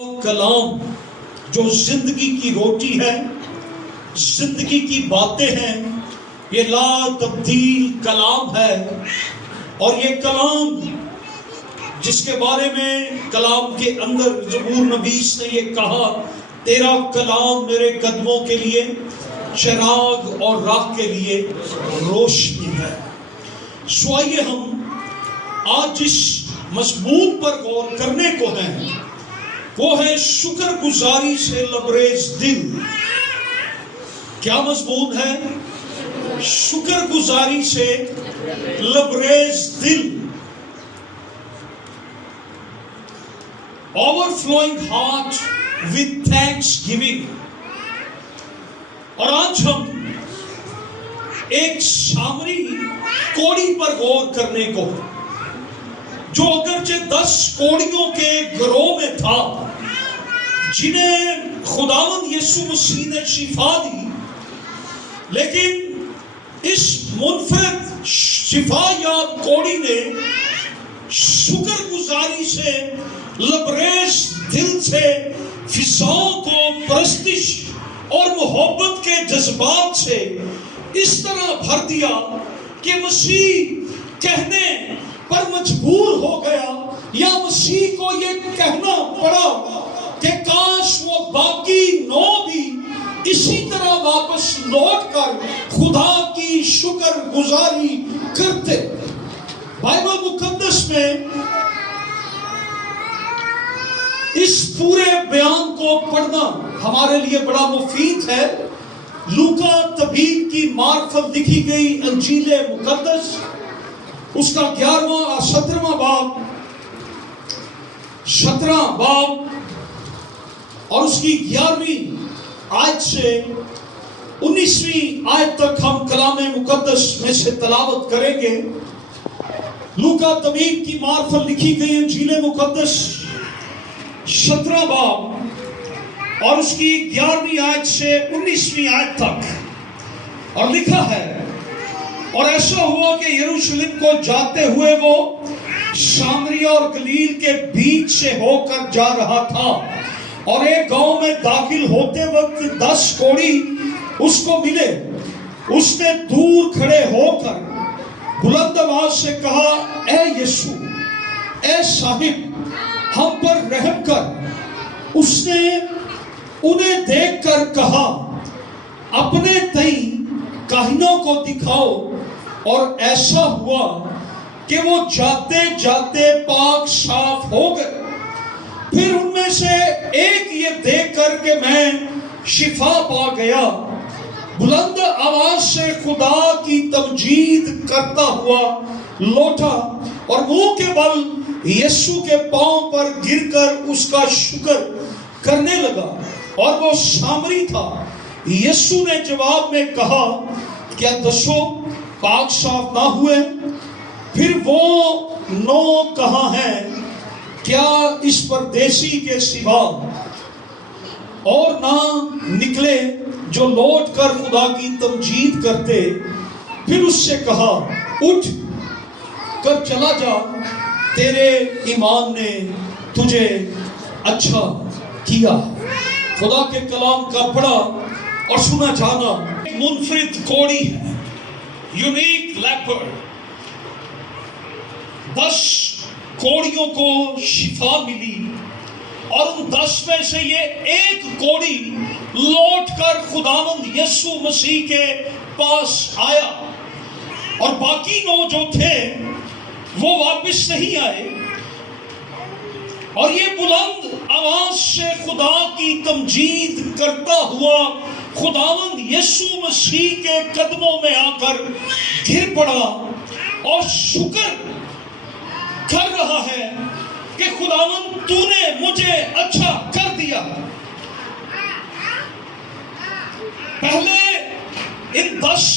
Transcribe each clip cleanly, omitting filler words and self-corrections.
کلام جو زندگی کی روٹی ہے، زندگی کی باتیں ہیں، یہ لا تبدیل کلام ہے۔ اور یہ کلام جس کے بارے میں کلام کے اندر زبور نویس نے یہ کہا، تیرا کلام میرے قدموں کے لیے چراغ اور راہ کے لیے روشنی ہے۔ سو آئیے ہم آج جس مضمون پر غور کرنے کو ہیں وہ ہے شکر گزاری سے لبریز دل۔ کیا مضمون ہے؟ شکر گزاری سے لبریز دل۔ overflowing heart with thanksgiving۔ اور آج ہم ایک سامری کوڑی پر غور کرنے کو، جو اگرچہ 10 کوڑیوں کے گروہ میں تھا، جنہیں خداوند یسوع مسیح نے شفا دی، لیکن اس منفرد شفا یاب کوڑی نے شکر گزاری سے لبریز دل سے فضاؤں کو پرستش اور محبت کے جذبات سے اس طرح بھر دیا کہ مسیح کہنے پر مجبور ہو گیا، یا مسیح کو یہ کہنا پڑا کہ کاش وہ باقی 9 بھی اسی طرح واپس لوٹ کر خدا کی شکر گزاری کرتے۔ بائبل مقدس میں اس پورے بیان کو پڑھنا ہمارے لیے بڑا مفید ہے۔ لوکا طبیب کی معرفت لکھی گئی انجیل مقدس، اس کا 11واں اور 17واں باب اور اس کی 11ویں آیت سے 19ویں آیت تک ہم کلام مقدس میں سے تلاوت کریں گے۔ لوکا طبیب کی معرفت لکھی گئی انجیل مقدس 17واں باب اور اس کی 11ویں آیت سے 19ویں آیت تک، اور لکھا ہے، اور ایسا ہوا کہ یروشلم کو جاتے ہوئے وہ سامریہ اور گلیل کے بیچ سے ہو کر جا رہا تھا، اور ایک گاؤں میں داخل ہوتے وقت 10 کوڑی اس کو ملے۔ اس نے دور کھڑے ہو کر بلند آواز سے کہا، اے یسوع، اے صاحب، ہم پر رحم کر۔ اس نے انہیں دیکھ کر کہا، اپنے تئیں کاہنوں کو دکھاؤ۔ اور ایسا ہوا کہ وہ جاتے جاتے پاک صاف ہو گئے۔ پھر ان میں سے ایک یہ دیکھ کر کہ میں شفا پا گیا، بلند آواز سے خدا کی تمجید کرتا ہوا لوٹا اور منہ کے بل یسوع کے پاؤں پر گر کر اس کا شکر کرنے لگا، اور وہ سامری تھا۔ یسوع نے جواب میں کہا، کیا 10 پاک صاف نہ ہوئے؟ پھر وہ 9 کہاں ہیں؟ کیا اس پردیسی کے سوا اور نہ نکلے جو لوٹ کر خدا کی تمجید کرتے؟ پھر اس سے کہا، اٹھ کر چلا جا، تیرے ایمان نے تجھے اچھا کیا۔ خدا کے کلام کا پڑھا اور سنا جانا ایک منفرد کوڑی ہے، یونیک لیپر۔ 10 کوڑیوں کو شفا ملی، اور ان 10 میں سے یہ ایک کوڑی لوٹ کر خداوند یسوع مسیح کے پاس آیا، اور باقی 9 جو تھے وہ واپس نہیں آئے۔ اور یہ بلند آواز سے خدا کی تمجید کرتا ہوا خداوند یسوع مسیح کے قدموں میں آ کر گر پڑا اور شکر کر رہا ہے کہ خداوند تو نے مجھے اچھا کر دیا۔ پہلے ان 10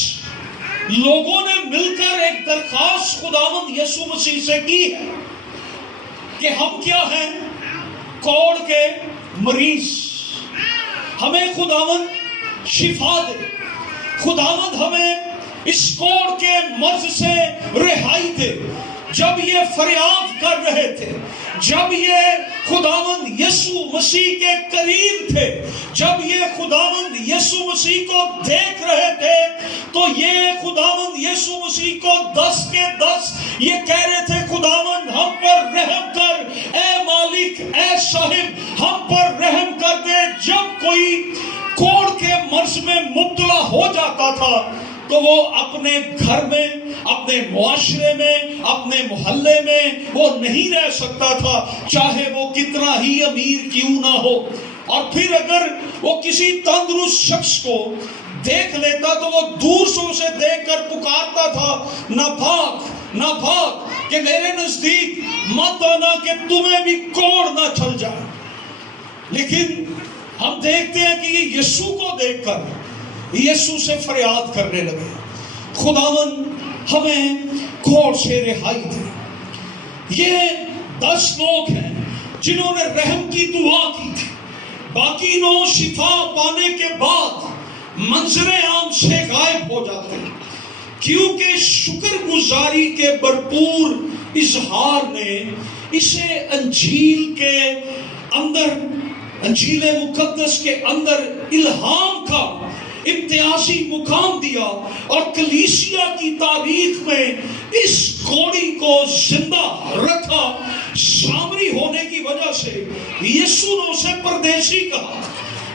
لوگوں نے مل کر ایک درخواست خداوند یسوع مسیح سے کی ہے کہ ہم کیا ہیں؟ کوڑ کے مریض، ہمیں خداوند شفا دے، خداوند ہمیں اس کوڑ کے مرض سے رہائی دے۔ جب یہ فریاد کر رہے تھے، جب یہ خداوند یسوع مسیح کے قریب تھے، جب یہ خداوند یسوع مسیح کو دیکھ رہے تھے، تو یہ خداوند یسوع مسیح کو 10 کے 10 یہ کہہ رہے تھے، خداوند ہم پر رحم کر، اے مالک، اے صاحب ہم پر رحم کر دے۔ جب کوئی کوڑ کے مرض میں مبتلا ہو جاتا تھا تو وہ اپنے گھر میں، اپنے معاشرے میں، اپنے محلے میں وہ نہیں رہ سکتا تھا، چاہے وہ کتنا ہی امیر کیوں نہ ہو۔ اور پھر اگر وہ کسی تندرست شخص کو دیکھ لیتا تو وہ دور سے اسے دیکھ کر پکارتا تھا، نہ بھاگ، نہ بھاگ، کہ میرے نزدیک مت آنا کہ تمہیں بھی کوڑ نہ چل جائے۔ لیکن ہم دیکھتے ہیں کہ یہ یسوع کو دیکھ کر یسوع سے فریاد کرنے لگے، خداوند ہمیں کوڑ سے رہائی دے۔ یہ 10 لوگ ہیں جنہوں نے رحم کی دعا کی تھی، باقی 9 شفا پانے کے بعد منظر عام سے غائب ہو جاتے ہیں، کیونکہ شکر گزاری کے بھرپور اظہار نے اسے انجیل کے اندر، انجیل مقدس کے اندر الہام کا امتیازی مقام دیا، اور کلیسیا کی تاریخ میں اس کوڑی کو زندہ رکھا۔ سامری ہونے کی وجہ سے یسوع نے اسے پردیسی کہا،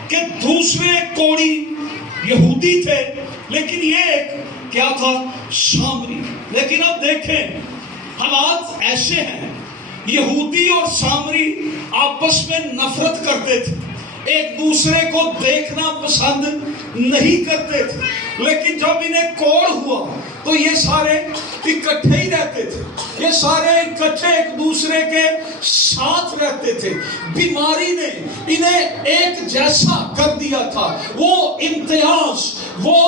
کہ دوسرے کوڑی یہودی تھے لیکن یہ ایک کیا تھا؟ سامری۔ لیکن اب دیکھیں حالات ایسے ہیں، یہودی اور سامری آپس میں نفرت کرتے تھے، ایک دوسرے کو دیکھنا پسند نہیں کرتے تھے، لیکن جب انہیں کوڑ ہوا تو یہ سارے اکٹھے ہی رہتے تھے، یہ سارے اکٹھے ایک دوسرے کے ساتھ رہتے تھے۔ بیماری نے انہیں ایک جیسا کر دیا تھا، وہ امتیاز، وہ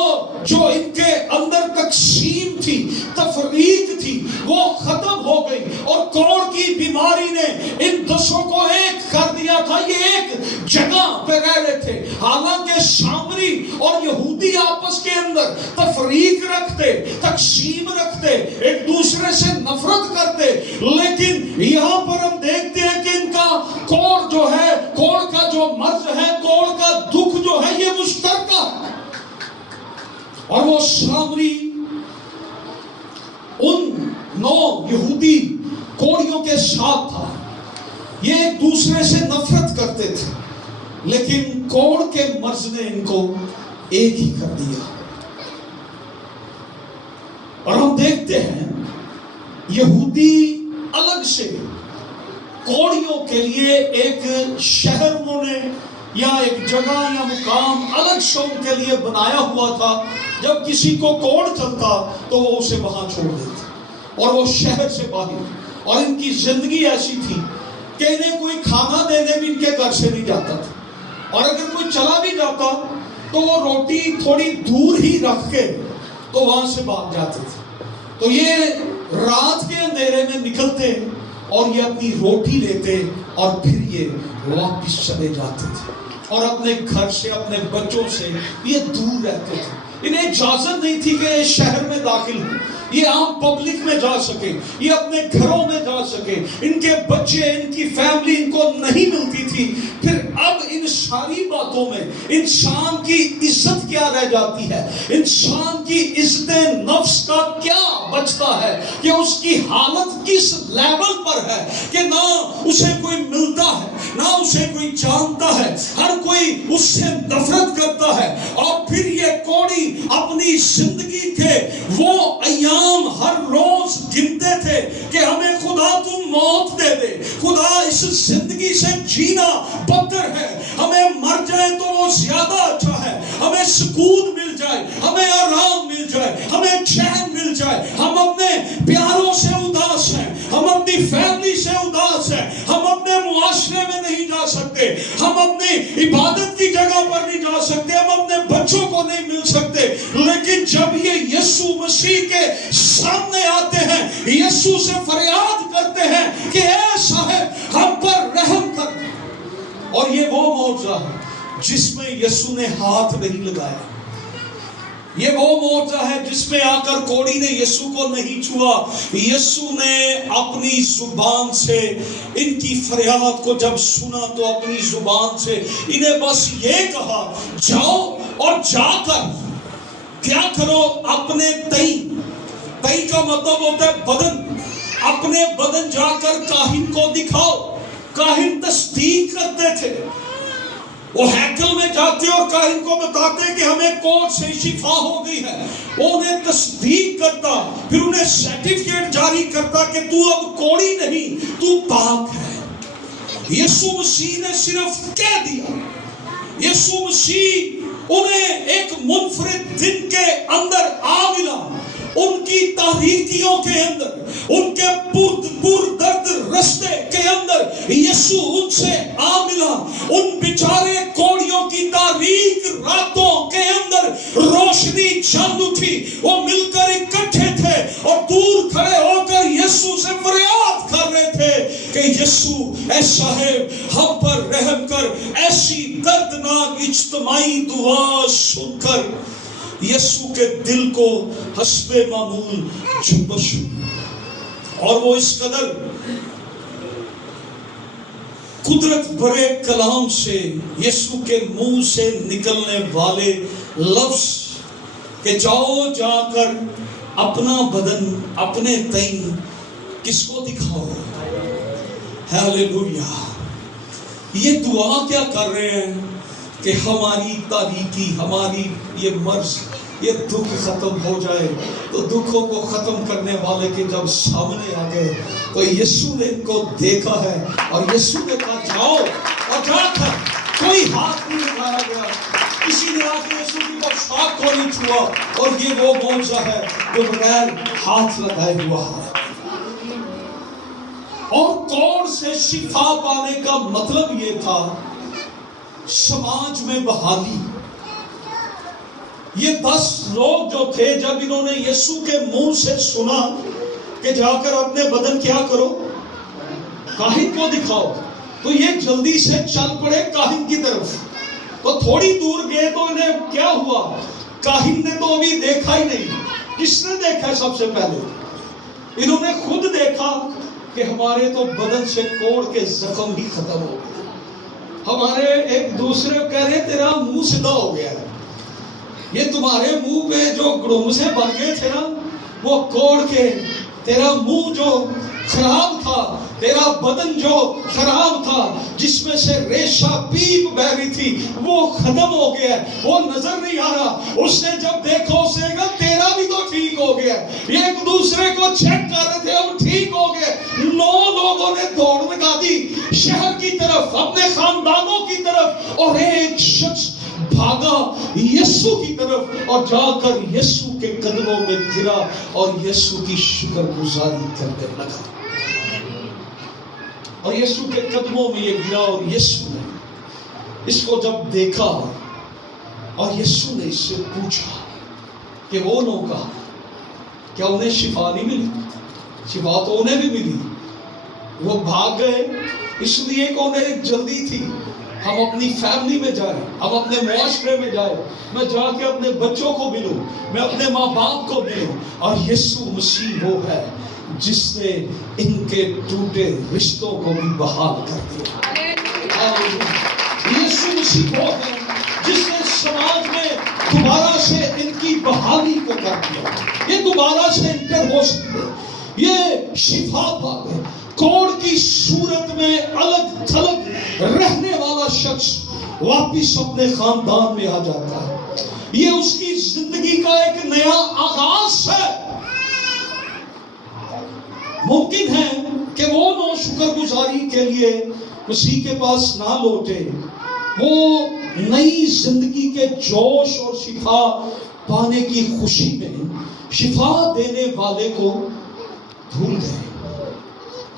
جو ان کے اندر تقسیم تھی، تفریق تھی، وہ ختم ہو گئی، اور کوڑ کی بیماری نے ان 10 کو ایک کر دیا تھا۔ یہ ایک جگہ پہ رہ رہے تھے، حالانکہ سامری اور یہودی آپس کے اندر تفریق رکھتے، تقسیم رکھتے، ایک دوسرے سے نفرت کرتے، لیکن یہاں پر ہم دیکھتے ہیں کہ ان کا کوڑ جو ہے، کوڑ کا جو مرض ہے، کوڑ کا دکھ جو ہے، یہ مشترکہ ہے۔ اور وہ سامری ان 9 یہودی کوڑیوں کے ساتھ تھا، یہ ایک دوسرے سے نفرت کرتے تھے، لیکن کوڑ کے مرض نے ان کو ایک ہی کر دیا۔ اور ہم دیکھتے ہیں یہودی الگ سے کوڑیوں کے لیے ایک شہر انہوں نے یا ایک جگہ یا مقام الگ سے ان کے لیے بنایا ہوا تھا۔ جب کسی کو کوڑ چلتا تو وہ اسے وہاں چھوڑ دیتے، اور وہ شہر سے باہر، اور ان کی زندگی ایسی تھی کہ انہیں کوئی کھانا دینے بھی ان کے گھر سے نہیں جاتا تھا، اور اگر کوئی چلا بھی جاتا تو وہ روٹی تھوڑی دور ہی رکھ کے تو وہاں سے بھاگ جاتے تھے۔ تو یہ رات کے اندھیرے میں نکلتے اور یہ اپنی روٹی لیتے اور پھر یہ واپس چلے جاتے تھے، اور اپنے گھر سے، اپنے بچوں سے یہ دور رہتے تھے۔ انہیں اجازت نہیں تھی کہ شہر میں داخل ہوں، یہ عام پبلک میں جا سکے، یہ اپنے گھروں میں جا سکے، ان کے بچے، ان کی فیملی ان کو نہیں ملتی تھی۔ پھر اب ان ساری باتوں میں انسان کی عزت کیا رہ جاتی ہے؟ انسان کی عزت نفس کا کیا بچتا ہے کہ اس کی حالت کس لیول پر ہے کہ نہ اسے کوئی ملتا ہے، نہ اسے کوئی جانتا ہے، ہر کوئی اس سے نفرت کرتا ہے۔ اور پھر یہ کوڑی اپنی زندگی کے وہ ایام ہر روز گنتے تھے کہ ہمیں خدا تو موت دے دے، خدا اس زندگی سے جینا بدتر ہے، ہمیں مر جائے تو وہ زیادہ اچھا ہے، ہمیں سکون مل جائے، ہمیں آرام مل جائے، ہمیں چین مل جائے۔ ہم اپنے پیاروں سے اداس ہیں، ہم اپنی فیملی سے اداس ہیں، ہم اپنے معاشرے میں نہیں جا سکتے، ہم اپنی عبادت کی جگہ پر نہیں جا سکتے، ہم اپنے بچوں کو نہیں مل سکتے۔ لیکن جب یہ یسوع مسیح کے سامنے آتے ہیں، یسوع سے فریاد کرتے ہیں کہ اے صاحب ہم پر رحم کر۔ اور یہ وہ معجزہ ہے جس میں یسوع نے ہاتھ نہیں لگایا، یہ وہ معجزہ ہے جس میں آ کر کوڑی نے یسوع کو نہیں چھوا. یسوع نے اپنی زبان سے ان کی فریاد کو جب سنا تو اپنی زبان سے انہیں بس یہ کہا جاؤ اور جا کر کیا کرو اپنے تئی کا مطلب ہوتا ہے بدن. اپنے بدن جا کر کاہن کو دکھاؤ. کاہن تصدیق کرتے تھے. وہ ہیکل میں جاتے اور کاہن کو بتاتے کہ ہمیں کوڑ سے شفا ہو گئی ہے. انہیں تصدیق کرتا پھر انہیں سرٹیفکیٹ جاری کرتا کہ تو اب کوڑی نہیں تو پاک ہے. یسوع مسیح نے صرف کہہ دیا. یسوع مسیح انہیں ایک منفرد دن کے اندر آ ملا. ان کی تاریکیوں کے اندر, ان کے پر درد رستے کے اندر یسوع ان سے آ ملا. ان بیچارے کوڑیوں کی تاریک راتوں کے اندر روشنی چند اٹھی. وہ مل کر اکٹھے تھے اور دور کھڑے ہو کر یسوع سے فریاد کر رہے تھے کہ یسوع اے صاحب ہم پر رحم کر. ایسی دردناک اجتماعی دعا سن کر یسوع کے دل کو حسب معمول جنبش ہوئی اور وہ اس قدر قدرت برے کلام سے یسوع کے منہ سے نکلنے والے لفظ کہ جاؤ جا کر اپنا بدن اپنے تئیں کس کو دکھاؤ. ہیلیلویا. یہ دعا کیا کر رہے ہیں کہ ہماری تاریکی, ہماری یہ مرض, یہ دکھ ختم ہو جائے. تو دکھوں کو ختم کرنے والے کے جب سامنے آ گئے تو یسوع نے ان کو دیکھا ہے اور یسوع نے کہا جاؤ اور جا کر. کوئی ہاتھ نہیں لگایا گیا, کسی نے آ کے یسوع کی پوشاک کو نہیں چھوا. اور یہ وہ معجزہ ہے جو بغیر ہاتھ لگائے ہوا ہے. اور کوڑ سے شفا پانے کا مطلب یہ تھا سماج میں بحالی. یہ 10 لوگ جو تھے جب انہوں نے یسوع کے منہ سے سنا کہ جا کر اپنے بدن کیا کرو کاہن کو دکھاؤ, تو یہ جلدی سے چل پڑے کاہن کی طرف. تو تھوڑی دور گئے تو انہیں کیا ہوا, کاہن نے تو ابھی دیکھا ہی نہیں. کس نے دیکھا سب سے پہلے؟ انہوں نے خود دیکھا کہ ہمارے تو بدن سے کوڑ کے زخم ہی ختم ہو گئے. ہمارے ایک دوسرے کو کہہ رہے تیرا منہ سیدھا ہو گیا ہے. یہ تمہارے منہ پہ جو گڑمسے بن گئے تھے نا وہ کوڑ کے, تیرا منہ جو خراب تھا, تیرا بدن جو خراب تھا, جس میں سے ریشہ پیپ بہ رہی تھی, وہ ختم ہو گیا ہے. وہ نظر نہیں آ رہا. اس نے جب دیکھا اسے کہا تیرا بھی تو ٹھیک ہو گیا. یہ ایک دوسرے کو چیک کر رہے تھے, اب ٹھیک ہو گئے. 9 لوگوں نے دوڑ لگا دی شہر کی طرف, اپنے خاندانوں کی طرف, اور ایک شخص بھاگا یسوع کی طرف اور جا کر یسوع کے قدموں میں گرا اور یسوع کی شکر گزاری کرنے لگا. اور یسوع کے قدموں میں یہ گرا اور یسوع نے اس کو جب دیکھا اور یسوع نے اس سے پوچھا کہ وہ لوگ کہا کیا انہیں شفا نہیں ملی؟ شفا تو انہیں بھی ملی. وہ بھاگ گئے اس لیے کہ انہیں جلدی تھی. ہم اپنی فیملی میں جائیں, ہم اپنے معاشرے میں جائیں, میں جا کے اپنے بچوں کو ملوں, میں اپنے ماں باپ کو ملوں. اور یسوع مسیح وہ ہے جس نے ان کے ٹوٹے رشتوں کو بھی بحال کر دیا. یسوع مسیح وہ ہے جس نے سماج میں دوبارہ سے ان کی بحالی کو کر دیا. یہ دوبارہ سے انٹر ہو سکتے, یہ شفا پا گئے. کوڑ کی صورت میں الگ تھلگ رہنے والا شخص واپس اپنے خاندان میں آ جاتا ہے. یہ اس کی زندگی کا ایک نیا آغاز ہے. ممکن ہے کہ وہ نو شکر گزاری کے لیے مسیح کے پاس نہ لوٹے, وہ نئی زندگی کے جوش اور شفا پانے کی خوشی میں شفا دینے والے کو بھول گئے.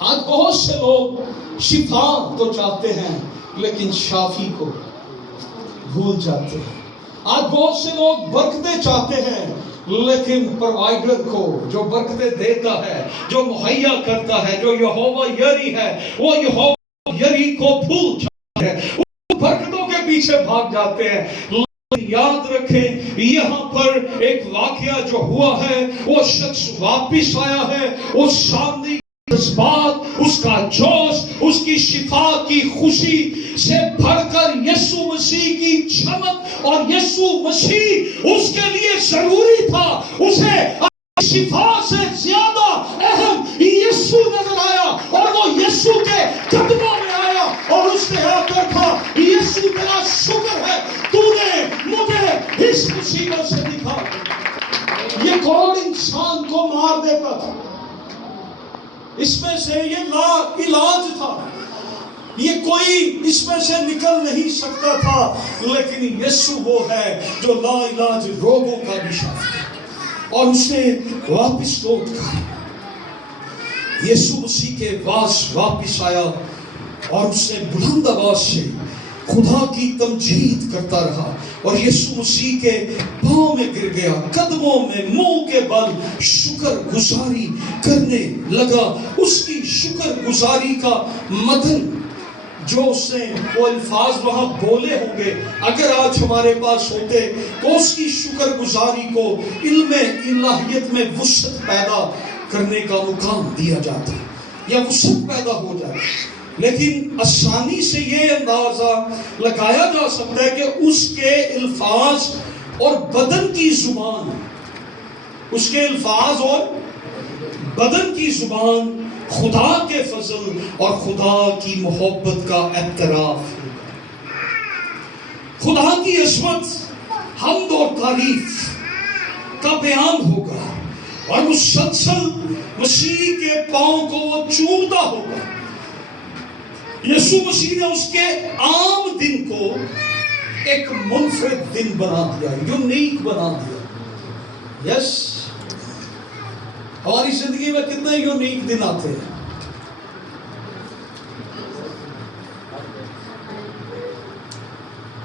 آج بہت سے لوگ شفا تو چاہتے ہیں لیکن شافی کو بھول جاتے ہیں. آج بہت سے لوگ برکتیں چاہتے ہیں لیکن پروائیڈر کو, جو برکتیں دیتا ہے, جو مہیا کرتا ہے, جو یہوہ یری ہے, وہ یہوہ یری کو بھول جاتے ہیں. وہ برکتوں کے پیچھے بھاگ جاتے ہیں یاد رکھیں یہاں پر ایک واقعہ جو ہوا ہے، وہ شخص واپس آیا ہے، اس شاندی جذبات، اس کا جوش، اس کی شفا کی خوشی سے بڑھ کر یسوع مسیح کی چمک، اور یسوع مسیح اس کے لیے ضروری تھا، اسے شفا سے زیادہ اہم یسوع نظر آیا، اور وہ یسوع کے قدموں میں آیا اور اس نے آ کر کہا یسوع تیرا شکر ہے تو نے مجھے اس مصیبت سے نکالا۔ یہ کون انسان کو مار دیتا تھا، اس میں سے یہ لا علاج تھا، یہ کوئی اس میں سے نکل نہیں سکتا تھا، لیکن یسوع وہ ہے جو لا علاج روگوں کا بھی شافی ہے۔ اور اس نے واپس لوٹ کر یسوع مسیح کے پاس واپس آیا اور اس نے بلند آواز سے خدا کی تمجید کرتا رہا، اور یسوع مسیح کے پاؤں میں گر گیا، قدموں میں منہ کے بل شکر گزاری کرنے لگا۔ اس کی شکر گزاری کا متن جو اس نے وہ الفاظ وہاں بولے ہوں گے، اگر آج ہمارے پاس ہوتے تو اس کی شکر گزاری کو علم الہیت میں وسعت پیدا کرنے کا مقام دیا جاتا یا وسعت پیدا ہو جاتا، لیکن آسانی سے یہ اندازہ لگایا جا سکتا ہے کہ اس کے الفاظ اور بدن کی زبان، اس کے الفاظ اور بدن کی زبان خدا کے فضل اور خدا کی محبت کا اعتراف، خدا کی عظمت، حمد و تعریف کا بیان ہوگا، اور مسلسل مسیح کے پاؤں کو وہ چومتا ہوگا۔ یسوع مسیح نے اس کے عام دن کو ایک منفرد دن بنا دیا، یونیک بنا دیا۔ یس، ہماری زندگی میں کتنے یونیک دن آتے ہیں،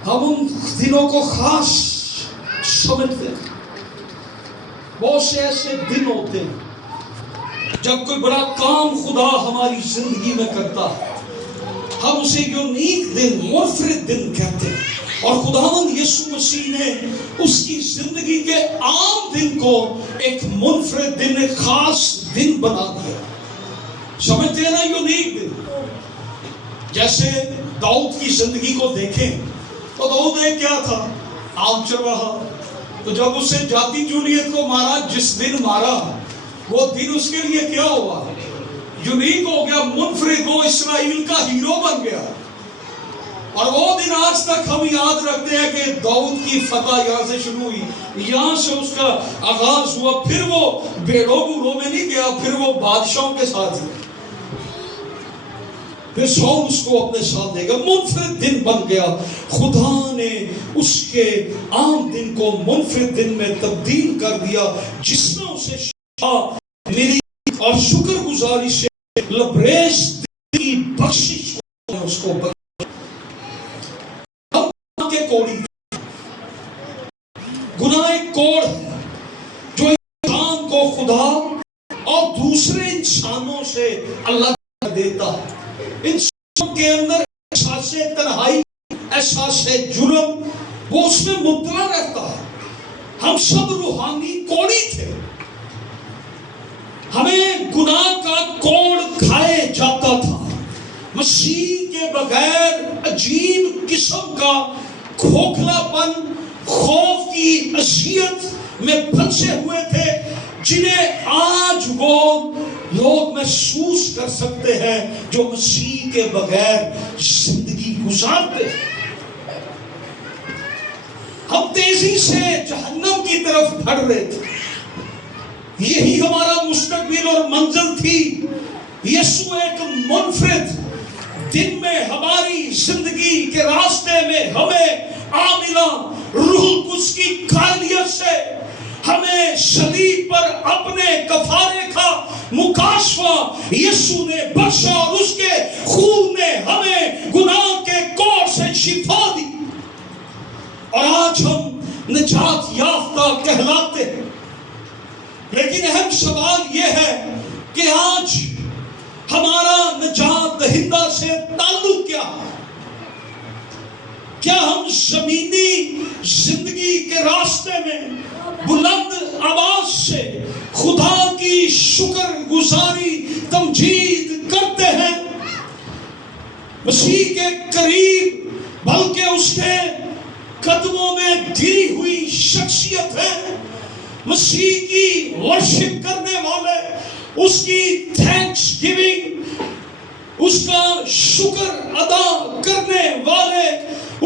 ہم ان دنوں کو خاص سمجھتے ہیں۔ بہت سے ایسے دن ہوتے ہیں جب کوئی بڑا کام خدا ہماری زندگی میں کرتا ہے، ہم اسے یونیک دن، منفرد دن کہتے ہیں، اور خداوند یسوع مسیح نے اس کی زندگی کے عام دن کو ایک منفرد دن، ایک خاص دن بنا دیا۔ سمجھتے ہیں نا یونیک دن؟ جیسے داؤد کی زندگی کو دیکھیں تو داؤد نے کیا تھا؟ عام چرواہا، تو جب اس نے جاتی جولیت کو مارا، جس دن مارا، وہ دن اس کے لیے کیا ہوا؟ یونیک ہو گیا، منفرد، وہ اسرائیل کا ہیرو بن گیا۔ اور وہ دن آج تک ہم یاد رکھتے ہیں کہ داؤد کی فتح یہاں سے شروع ہوئی، یہاں سے اس کا آغاز ہوا، پھر وہ بیڑوں گوروں میں نہیں گیا، پھر وہ بادشاہوں کے ساتھ ہی، پھر سول اس کو اپنے ساتھ لے گا، منفرد دن بن گیا۔ خدا نے اس کے عام دن کو منفرد دن میں تبدیل کر دیا، جس میں اسے شفا ملی اور شکر گزاری سے لبریز دل کی بخشش نے اس کو بخشا۔ کوڑی گناہ ایک کوڑ ہے جو انسان کو خدا اور دوسرے انسانوں سے اللہ دیتا ہے۔ انسان کے اندر احساس تنہائی، احساس جرم، وہ اس میں مبتلا رہتا ہے۔ ہم سب روحانی کوڑی تھے، ہمیں گناہ کا کوڑ کھائے جاتا تھا۔ مسیح کے بغیر عجیب قسم کا کھوکھلا پن، خوف کی اذیت میں پھنسے ہوئے تھے، جنہیں آج وہ لوگ محسوس کر سکتے ہیں جو مسیح کے بغیر زندگی گزارتے ہیں۔ ہم تیزی سے جہنم کی طرف بڑھ رہے تھے، یہی ہمارا مستقبل اور منزل تھی۔ یسوع ایک منفرد دن میں ہماری زندگی کے راستے میں ہمیں عاملہ روح القدس کی قائلیت سے ہمیں صلیب پر اپنے کفارے کا مکاشفہ یسوع نے بخشا، اور اس کے خون نے ہمیں گناہ کے کوڑ سے شفا دی، اور آج ہم نجات یافتہ کہلاتے ہیں۔ لیکن اہم سوال یہ ہے کہ آج ہمارا نجات دہندہ سے تعلق کیا ہے؟ کیا ہم زمینی زندگی کے راستے میں بلند آواز سے خدا کی شکر گزاری تمجید کرتے ہیں. مسیح کے قریب بلکہ اس کے قدموں میں گری ہوئی شخصیت ہے. مسیح کی ورشپ کرنے والے، اس کی تھینکس گیونگ، اس کا شکر ادا کرنے والے،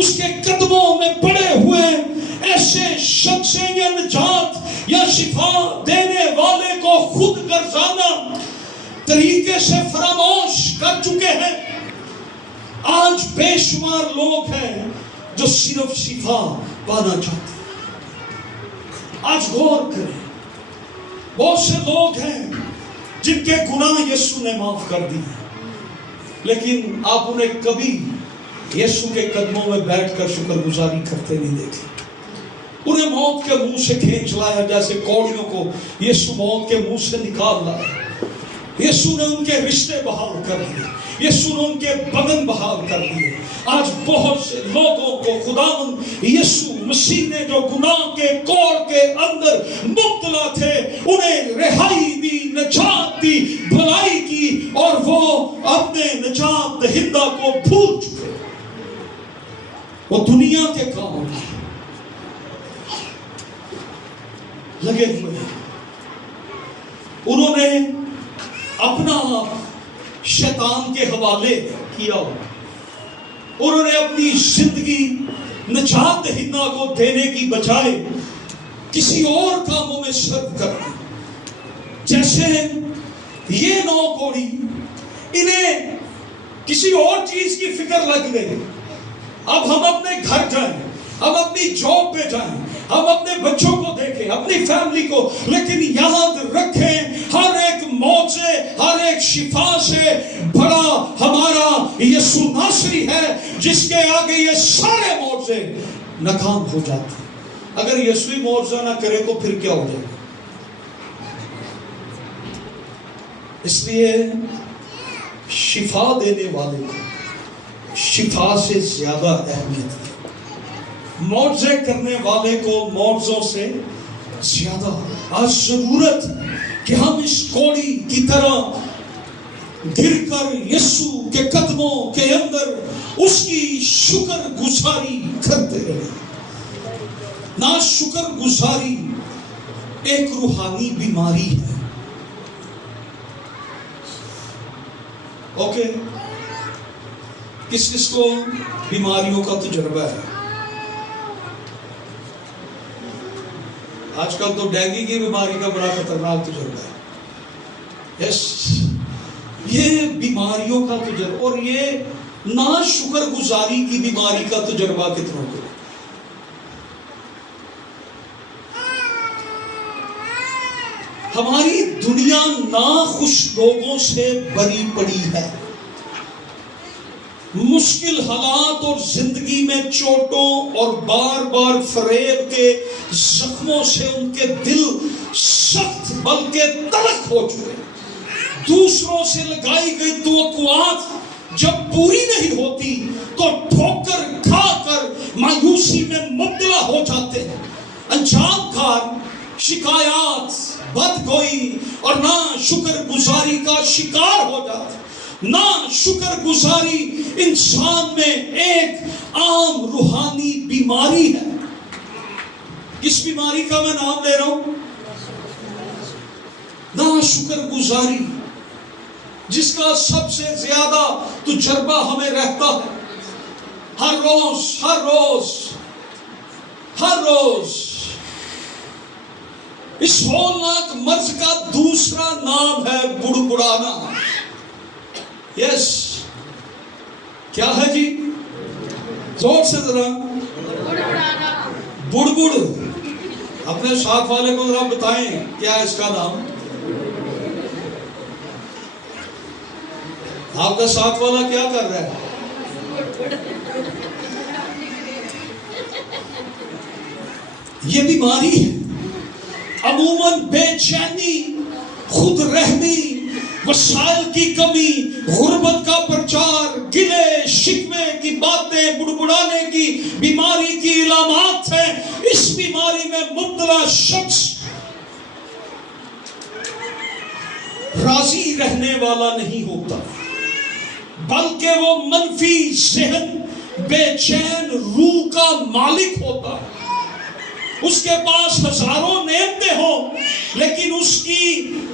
اس کے قدموں میں پڑے ہوئے ایسے شخص یا نجات یا شفا دینے والے کو خود گرزانہ طریقے سے فراموش کر چکے ہیں. آج بے شمار لوگ ہیں جو صرف شفا پانا چاہتے ہیں. آج غور کریں، بہت سے لوگ ہیں جن کے گناہ یسوع نے معاف کر دیے، لیکن آپ انہیں کبھی یسوع کے قدموں میں بیٹھ کر شکر گزاری کرتے نہیں دیکھے. انہیں موت کے منہ سے کھینچ لایا جیسے کوڑیوں کو یسوع موت کے منہ سے نکال لایا. یسوع نے ان کے رشتے بحال کر دیے، یسوع نے ان کے بدن بحال کر دیے. آج بہت سے لوگوں کو خداوند یسوع مسیح نے جو گناہ کے کوڑ کے اندر مبتلا تھے انہیں رہائی دی، نجات دی، بھلائی کی، اور وہ اپنے نجات دہندہ کو بھول چکے. وہ دنیا کے کاموں میں لگے ہوئے ہیں. انہوں نے اپنا آپ شیطان کے حوالے کیا. انہوں نے اپنی زندگی نجات دہندہ کو دینے کی بجائے کسی اور کاموں میں صرف کر دی. جیسے یہ 9 کوڑی، انہیں کسی اور چیز کی فکر لگ گئی. اب ہم اپنے گھر جائیں، ہم اپنی جاب پہ جائیں، ہم اپنے بچوں کو دیکھیں، اپنی فیملی کو، لیکن یاد رکھیں ہر ایک موت سے، ہر ایک شفا سے بڑا ہمارا یسوع ناصری ہے، جس کے آگے یہ سارے معجزے ناکام ہو جاتے ہیں. اگر یسوع معجزہ نہ کرے تو پھر کیا ہو جائے گا؟ اس لیے شفا دینے والے کو شفا سے زیادہ اہمیت ہے. معجزے کرنے والے کو معجزوں سے زیادہ. آج ضرورت کہ ہم اس کوڑی کی طرح گر کر یسوع کے قدموں کے اندر اس کی شکر گزاری کرتے رہیں. نا شکر گزاری ایک روحانی بیماری ہے. اوکے، کس کس کو بیماریوں کا تجربہ ہے؟ آج کل تو ڈینگی کی بیماری کا بڑا خطرناک تجربہ ہے. یس، یہ بیماریوں کا تجربہ، اور یہ نا شکر گزاری کی بیماری کا تجربہ کتنا کو. ہماری دنیا ناخوش لوگوں سے بری پڑی ہے. مشکل حالات اور زندگی میں چوٹوں اور بار بار فریب کے زخموں سے ان کے دل سخت بلکہ تلخ ہو چکے. دوسروں سے لگائی گئی توقعات جب پوری نہیں ہوتی تو ٹھوکر کھا کر مایوسی میں مبتلا ہو جاتے ہیں. انجام کار شکایات، بدگوئی اور نا شکر گزاری کا شکار ہو جاتے ہیں. نا شکر گزاری انسان میں ایک عام روحانی بیماری ہے. کس بیماری کا میں نام لے رہا ہوں؟ نا شکر گزاری، جس کا سب سے زیادہ تجربہ ہمیں رہتا ہے. ہر روز ہر روز ہر روز. اس ہولناک مرض کا دوسرا نام ہے بڑبڑانا. یس، کیا ہے جی؟ زور سے ذرا. بڑبڑ. اپنے ساتھ والے کو ذرا بتائیں کیا ہے اس کا نام. آپ کا ساتھ والا کیا کر رہا ہے؟ یہ بیماری ہے. عموماً بے چینی، خود رحمی، وسائل کی کمی، غربت کا پرچار، گلے شکوے کی باتیں، بڑبڑانے کی بیماری علامات ہیں. اس بیماری میں مبتلا شخص راضی رہنے والا نہیں ہوتا، بلکہ وہ منفی ذہن، بے چین روح کا مالک ہوتا ہے. اس کے پاس ہزاروں نعمتیں ہوں لیکن اس کی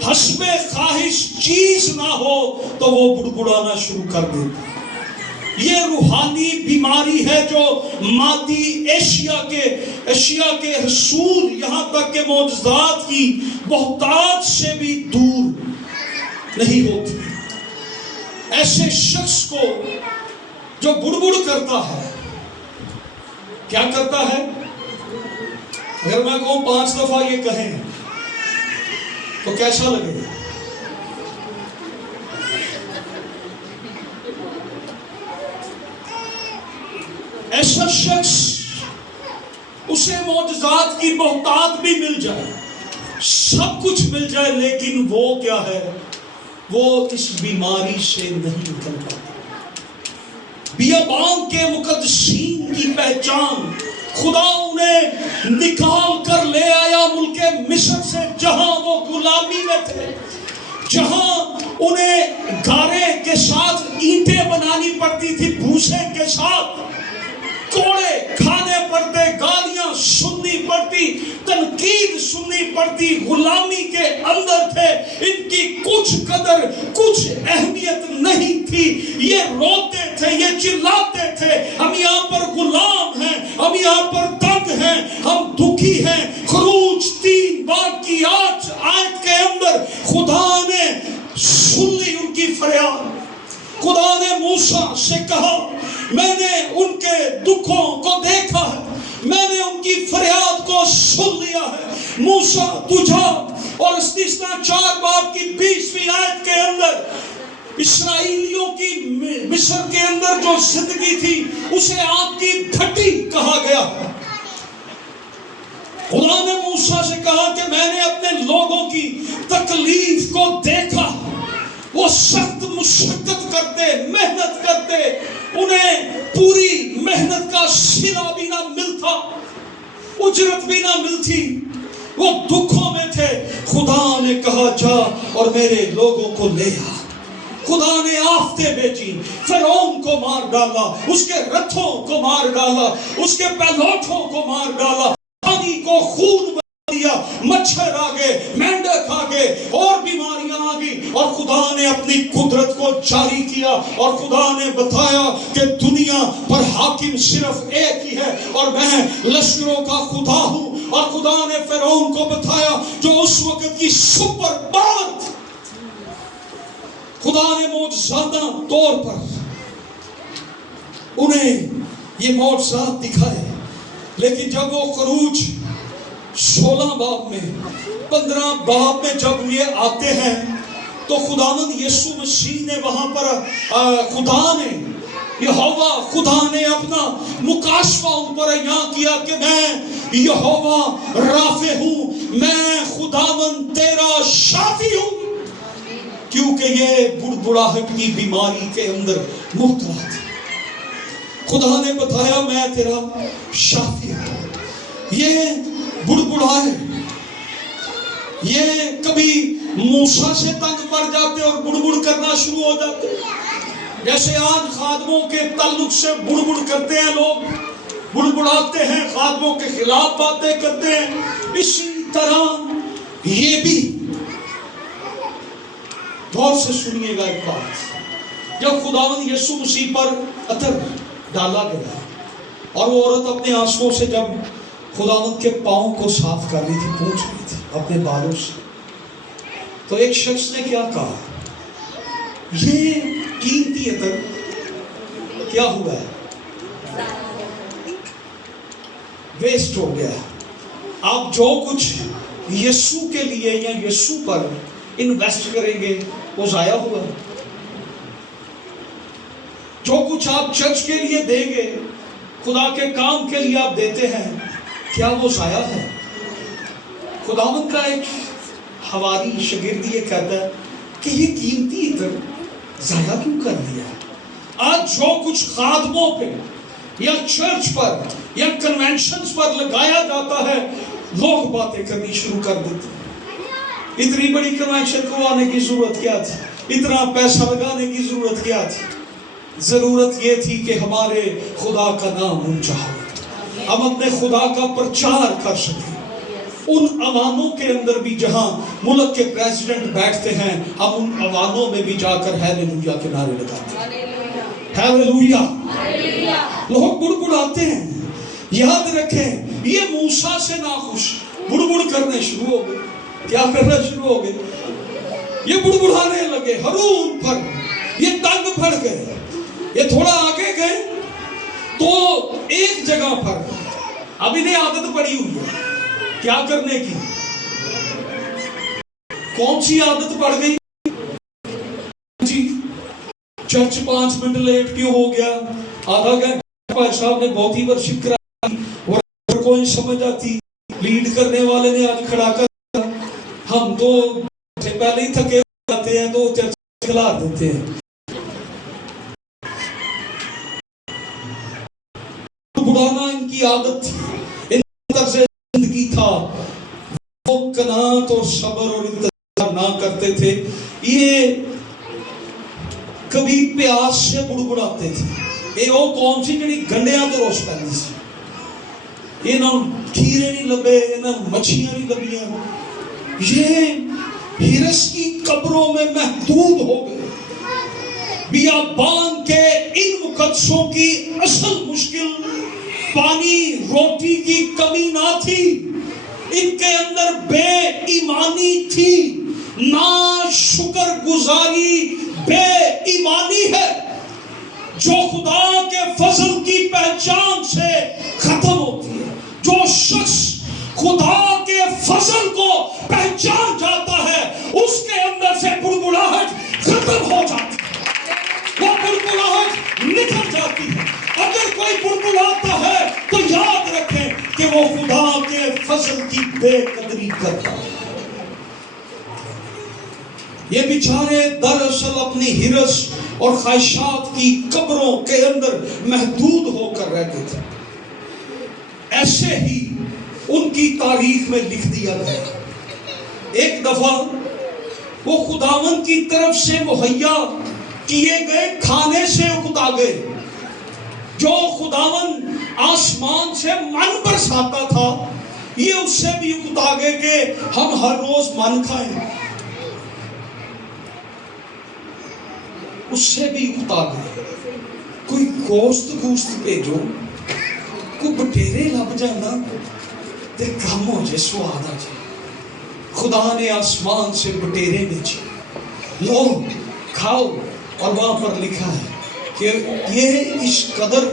حسب خواہش چیز نہ ہو تو وہ بڑبڑانا شروع کر دیتا. یہ روحانی بیماری ہے جو مادی اشیاء کے حصول یہاں تک کہ معجزات کی بہتات سے بھی دور نہیں ہوتی. ایسے شخص کو جو بڑبڑ کرتا ہے، کیا کرتا ہے؟ اگر میں کہوں 5 دفعہ یہ کہیں تو کیسا لگے گا؟ ایسا شخص اسے معجزات کی بہتات بھی مل جائے، سب کچھ مل جائے، لیکن وہ کیا ہے؟ وہ اس بیماری سے نہیں نکل پاتا. بیابان کے مقدسین کی پہچان خدا انہیں نکال کر لے آیا ملک مصر سے، جہاں وہ غلامی میں تھے، جہاں انہیں گارے کے ساتھ اینٹیں بنانی پڑتی تھی، بھوسے کے ساتھ کوڑے کھانے پڑتے، گالیاں سننی پڑتی، تنقید سننی پڑتی، غلامی کے اندر تھے. ان کی کچھ قدر، کچھ اہمیت نہیں تھی. یہ روتے تھے، یہ چلاتے تھے، ہم یہاں پر غلام ہیں، ہم یہاں پر تنگ ہیں، ہم دکھی ہیں. خروج 3 باب کی 8 آیت کے اندر خدا نے سن لی ان کی فریاد. خدا نے موسیٰ سے کہا، میں نے ان کے دکھوں کو دیکھا ہے، میں نے ان کی فریاد کو سن لیا ہے. موسیٰ تجھا، اور استثنا 4 باب کی 20ویں آیت کے اندر اسرائیلیوں کی مصر کے اندر جو زندگی تھی اسے آگ کی بھٹی کہا گیا. خدا نے موسیٰ سے کہا کہ میں نے اپنے لوگوں کی تکلیف کو دیکھا، وہ سخت مشقت کرتے، محنت کرتے، انہیں پوری محنت کا صلہ بھی نہ ملتا، اجرت بھی نہ ملتی، وہ دکھوں میں تھے. خدا نے کہا جا اور میرے لوگوں کو لے آ. خدا نے آفتیں بھیجی، فرعون کو مار ڈالا، اس کے رتھوں کو مار ڈالا، اس کے پیلوٹوں کو مار ڈالا، پانی کو خون بنا دیا، مچھر آ گئے، مینڈک آ گئے، اور بیماریاں آ گئی. اور خدا نے اپنی قدرت کو جاری کیا اور خدا نے بتایا کہ دنیا پر حاکم صرف ایک ہی ہے اور میں لشکروں کا خدا ہوں. اور خدا نے فرعون کو بتایا جو اس وقت کی سپر پاور تھی. خدا نے معجزانہ طور پر انہیں یہ معجزات دکھائے، لیکن جب وہ خروج 16 باب میں 15 باب میں جب یہ آتے ہیں تو خداوند یسوع مسیح نے وہاں پر یہوہ خدا نے اپنا مکاشفہ ان پر عیاں کیا کہ میں یہوہ رافع ہوں، میں خداوند تیرا شافی ہوں. کیونکہ یہ بڑبڑاہٹ کی بیماری کے اندر مبتلا تھی. خدا نے بتایا میں تیرا شافی ہوں. یہ بڑبڑا ہے، یہ کبھی موسیٰ سے تنگ پڑ جاتے اور بڑبڑ کرنا شروع ہو جاتے، جیسے آج خادموں کے تعلق سے بڑبڑ کرتے ہیں، لوگ بڑبڑاتے ہیں، خادموں کے خلاف باتیں کرتے ہیں. اسی طرح یہ بھی، غور سے سنیے گا ایک بات، جب خداوند یسوع مسیح پر عطر ڈالا گیا اور وہ عورت اپنے آنسوؤں سے جب خداوند کے پاؤں کو صاف کر رہی تھی، پوچھ رہی تھی اپنے بالوں سے، تو ایک شخص نے کیا کہا، یہ قیمتی عطر کیا ہوا ہے؟ ویسٹ ہو گیا. آپ جو کچھ یسوع کے لیے یا یسوع پر انویسٹ کریں گے وہ ضائع ہوا. جو کچھ آپ چرچ کے لیے دیں گے، خدا کے کام کے لیے آپ دیتے ہیں، کیا وہ ضائع ہے؟ خداوند کا ایک حواری شاگرد یہ کہتا ہے کہ یہ قیمتی عطر ضائع کیوں کر دیا؟ آج جو کچھ خادموں پہ، یا چرچ پر یا کنونشنز پر لگایا جاتا ہے، لوگ باتیں کرنی شروع کر دیتے ہیں، اتنی بڑی کنونشن کو آنے کی ضرورت کیا تھی، اتنا پیسہ لگانے کی ضرورت کیا تھی؟ ضرورت یہ تھی کہ ہمارے خدا کا نام اونچا ہو، ہم اپنے خدا کا پرچار کر سکیں ان اوانوں کے اندر بھی جہاں ملک کے پریزیڈنٹ بیٹھتے ہیں، ہم ان اوانوں میں بھی جا کر ہیلیلویا کے نعرے لگاتے ہیں، ہیلیلویا۔ لوگ بڑبڑاتے ہیں، یاد رکھیں یہ موسیٰ سے ناخوش بڑبڑ کرنے شروع ہو گئے، کیا کرنا شروع ہو گئے؟ یہ بڑبڑانے لگے ہارون پر، یہ تنگ پڑ گئے، یہ تھوڑا آگے گئے تو ایک جگہ پر اب انہیں عادت پڑی ہوئی ہے کیا کرنے کی؟ کون سی عادت پڑ گئی جی؟ چرچ 5 منٹ لیٹ کیوں ہو گیا؟ آدھا گھنٹہ پاس صاحب نے بہت ہی ورشپ کرائی اور کوئی سمجھ آتی، لیڈ کرنے والے نے آج کھڑا کر، ہم تو پہلے ہی تھکے جاتے ہیں تو چرچ کھلا دیتے ہیں۔ بڑھانا ان کی عادت تھی، ان طرز زندگی تھا، وہ قناعت اور صبر اور انتظار نہ کرتے تھے، یہ کبھی پیاس سے بڑبڑاتے تھے۔ یہ وہ کون سی جڑی گنڈیاں تو روز پہنی سی، انہوں کھیرے نہیں لبے، انہوں مچھیاں نہیں لبیاں، یہ ہرس کی قبروں میں محدود ہو گئے۔ بیابان کے ان مقدسوں کی اصل مشکل پانی روٹی کی کمی نہ تھی، ان کے اندر بے ایمانی تھی، نا شکر گزاری بے ایمانی ہے جو خدا کے فضل کی پہچان سے ختم ہوتی ہے۔ جو شخص خدا کے فضل کو پہچان جاتا ہے اس کے اندر سے بڑبڑاہٹ ختم ہو جاتی ہے، وہ بڑبڑاہٹ نکل جاتی ہے۔ اگر کوئی بڑبڑاتا ہے تو یاد رکھیں کہ وہ خدا کے فضل کی بے قدری کرتا ہے۔ یہ بیچارے دراصل اپنی ہرس اور خواہشات کی قبروں کے اندر محدود ہو کر رہتے تھے۔ ایسے ہی ان کی تاریخ میں لکھ دیا گیا، ایک دفعہ وہ خداوند کی طرف سے مہیا کیے گئے کھانے سے اکتا گئے، جو خداوند آسمان سے من برساتا تھا، یہ اس سے بھی اکتا گئے کہ ہم ہر روز من کھائیں، اس سے بھی اکتا گئے۔ کوئی گوشت بھیجو، کوئی بٹیرے لب جانا تے کم ہو جائے، سواد آ جائے۔ خدا نے آسمان سے بٹیرے بھیجے، لو کھاؤ، اور وہاں پر لکھا ہے کہ یہ اس قدر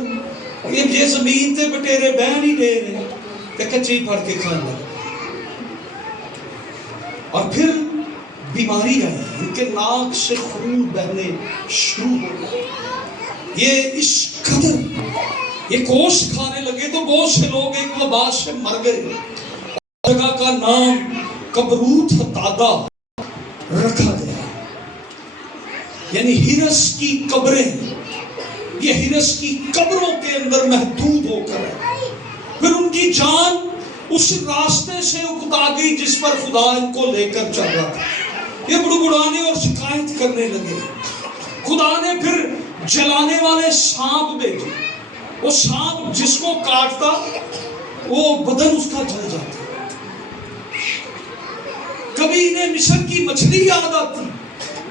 یہ زمین تے بٹیرے بہ نہیں دے رہے کہ کچی پڑ کے کھانا لگا۔ اور پھر بیماری آئی، ان کے ناک سے خون بہنے شروع ہو گئے۔ یہ اس قدر یہ گوشت کھانے لگے تو بہت سے لوگ ایک وبا سے مر گئے۔ جگہ کا نام کبروت حطادہ رکھا گیا، یعنی ہرس کی قبریں، یہ ہرس کی قبروں کے اندر محدود ہو کر ہے۔ پھر ان کی جان اس راستے سے اکتا گئی جس پر خدا ان کو لے کر چل رہا تھا۔ یہ بڑبڑانے اور شکایت کرنے لگے۔ خدا نے پھر جلانے والے سانپ بھیجے، وہ سانپ جس کو کاٹتا وہ بدن اس کا جل جاتا۔ کبھی انہیں مصر کی مچھلی یاد آتی،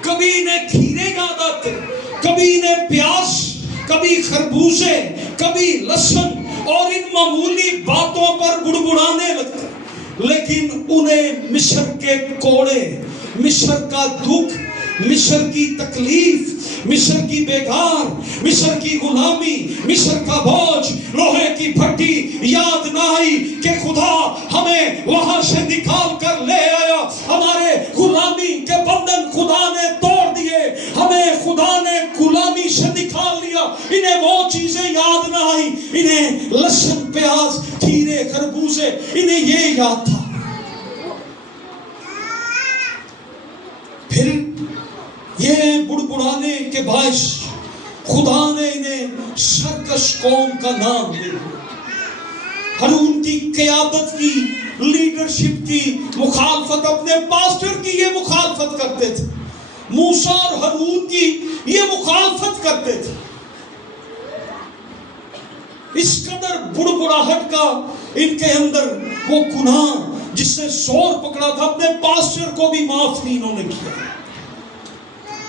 کبھی انہیں کھیرے یاد آتے، کبھی انہیں پیاز، کبھی خربوزے، کبھی لہسن، اور ان معمولی باتوں پر بڑبڑانے لگتے۔ لیکن انہیں مصر کے کوڑے، مصر کا دکھ، مصر کی تکلیف، مصر کی بیگار، مصر کی غلامی، مصر کا بوجھ، لوہے کی بھٹی یاد نہ آئی کہ خدا ہمیں وہاں سے نکال کر لے آیا۔ ہمارے غلامی کے بندھن خدا نے توڑ دیے، ہمیں خدا نے غلامی سے نکال لیا۔ انہیں وہ چیزیں یاد نہ آئی، انہیں لہسن، پیاز، کھیرے، خربوزے، انہیں یہ یاد تھا۔ پھر یہ بڑبڑانے کے باعث خدا نے انہیں سرکش قوم کا نام دیا۔ ہارون کی قیادت کی، لیڈرشپ کی مخالفت، اپنے پاسٹر کی یہ مخالفت کرتے تھے، موسیٰ اور ہارون کی یہ مخالفت کرتے تھے۔ اس قدر بڑبڑاہٹ کا ان کے اندر وہ گناہ جس نے زور پکڑا تھا، اپنے پاسٹر کو بھی معاف نہیں انہوں نے کیا،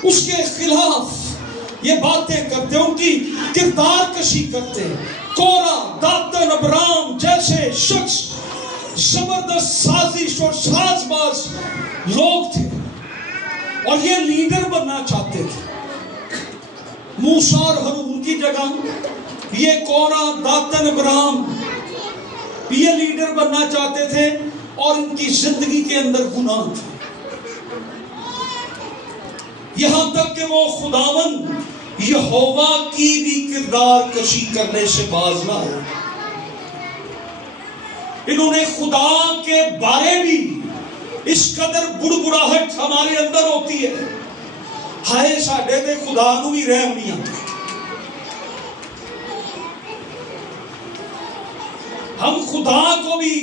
اس کے خلاف یہ باتیں کرتے، ان کی کردار کشی کرتے۔ کورہ، داتن، ابرام جیسے شخص زبردست سازش اور ساز باز لوگ تھے اور یہ لیڈر بننا چاہتے تھے۔ موسیٰ اور ہارون کی جگہ یہ کورہ، داتن، ابرام یہ لیڈر بننا چاہتے تھے اور ان کی زندگی کے اندر گناہ تھے، یہاں تک کہ وہ خداوند یہوہ کی بھی کردار کشی کرنے سے باز نہ آئے۔ انہوں نے خدا کے بارے بھی اس قدر بڑبڑاہٹ ہمارے اندر ہوتی ہے، ہائے ساڈے تے خدا نو بھی رحم نہیں آتا، ہم خدا کو بھی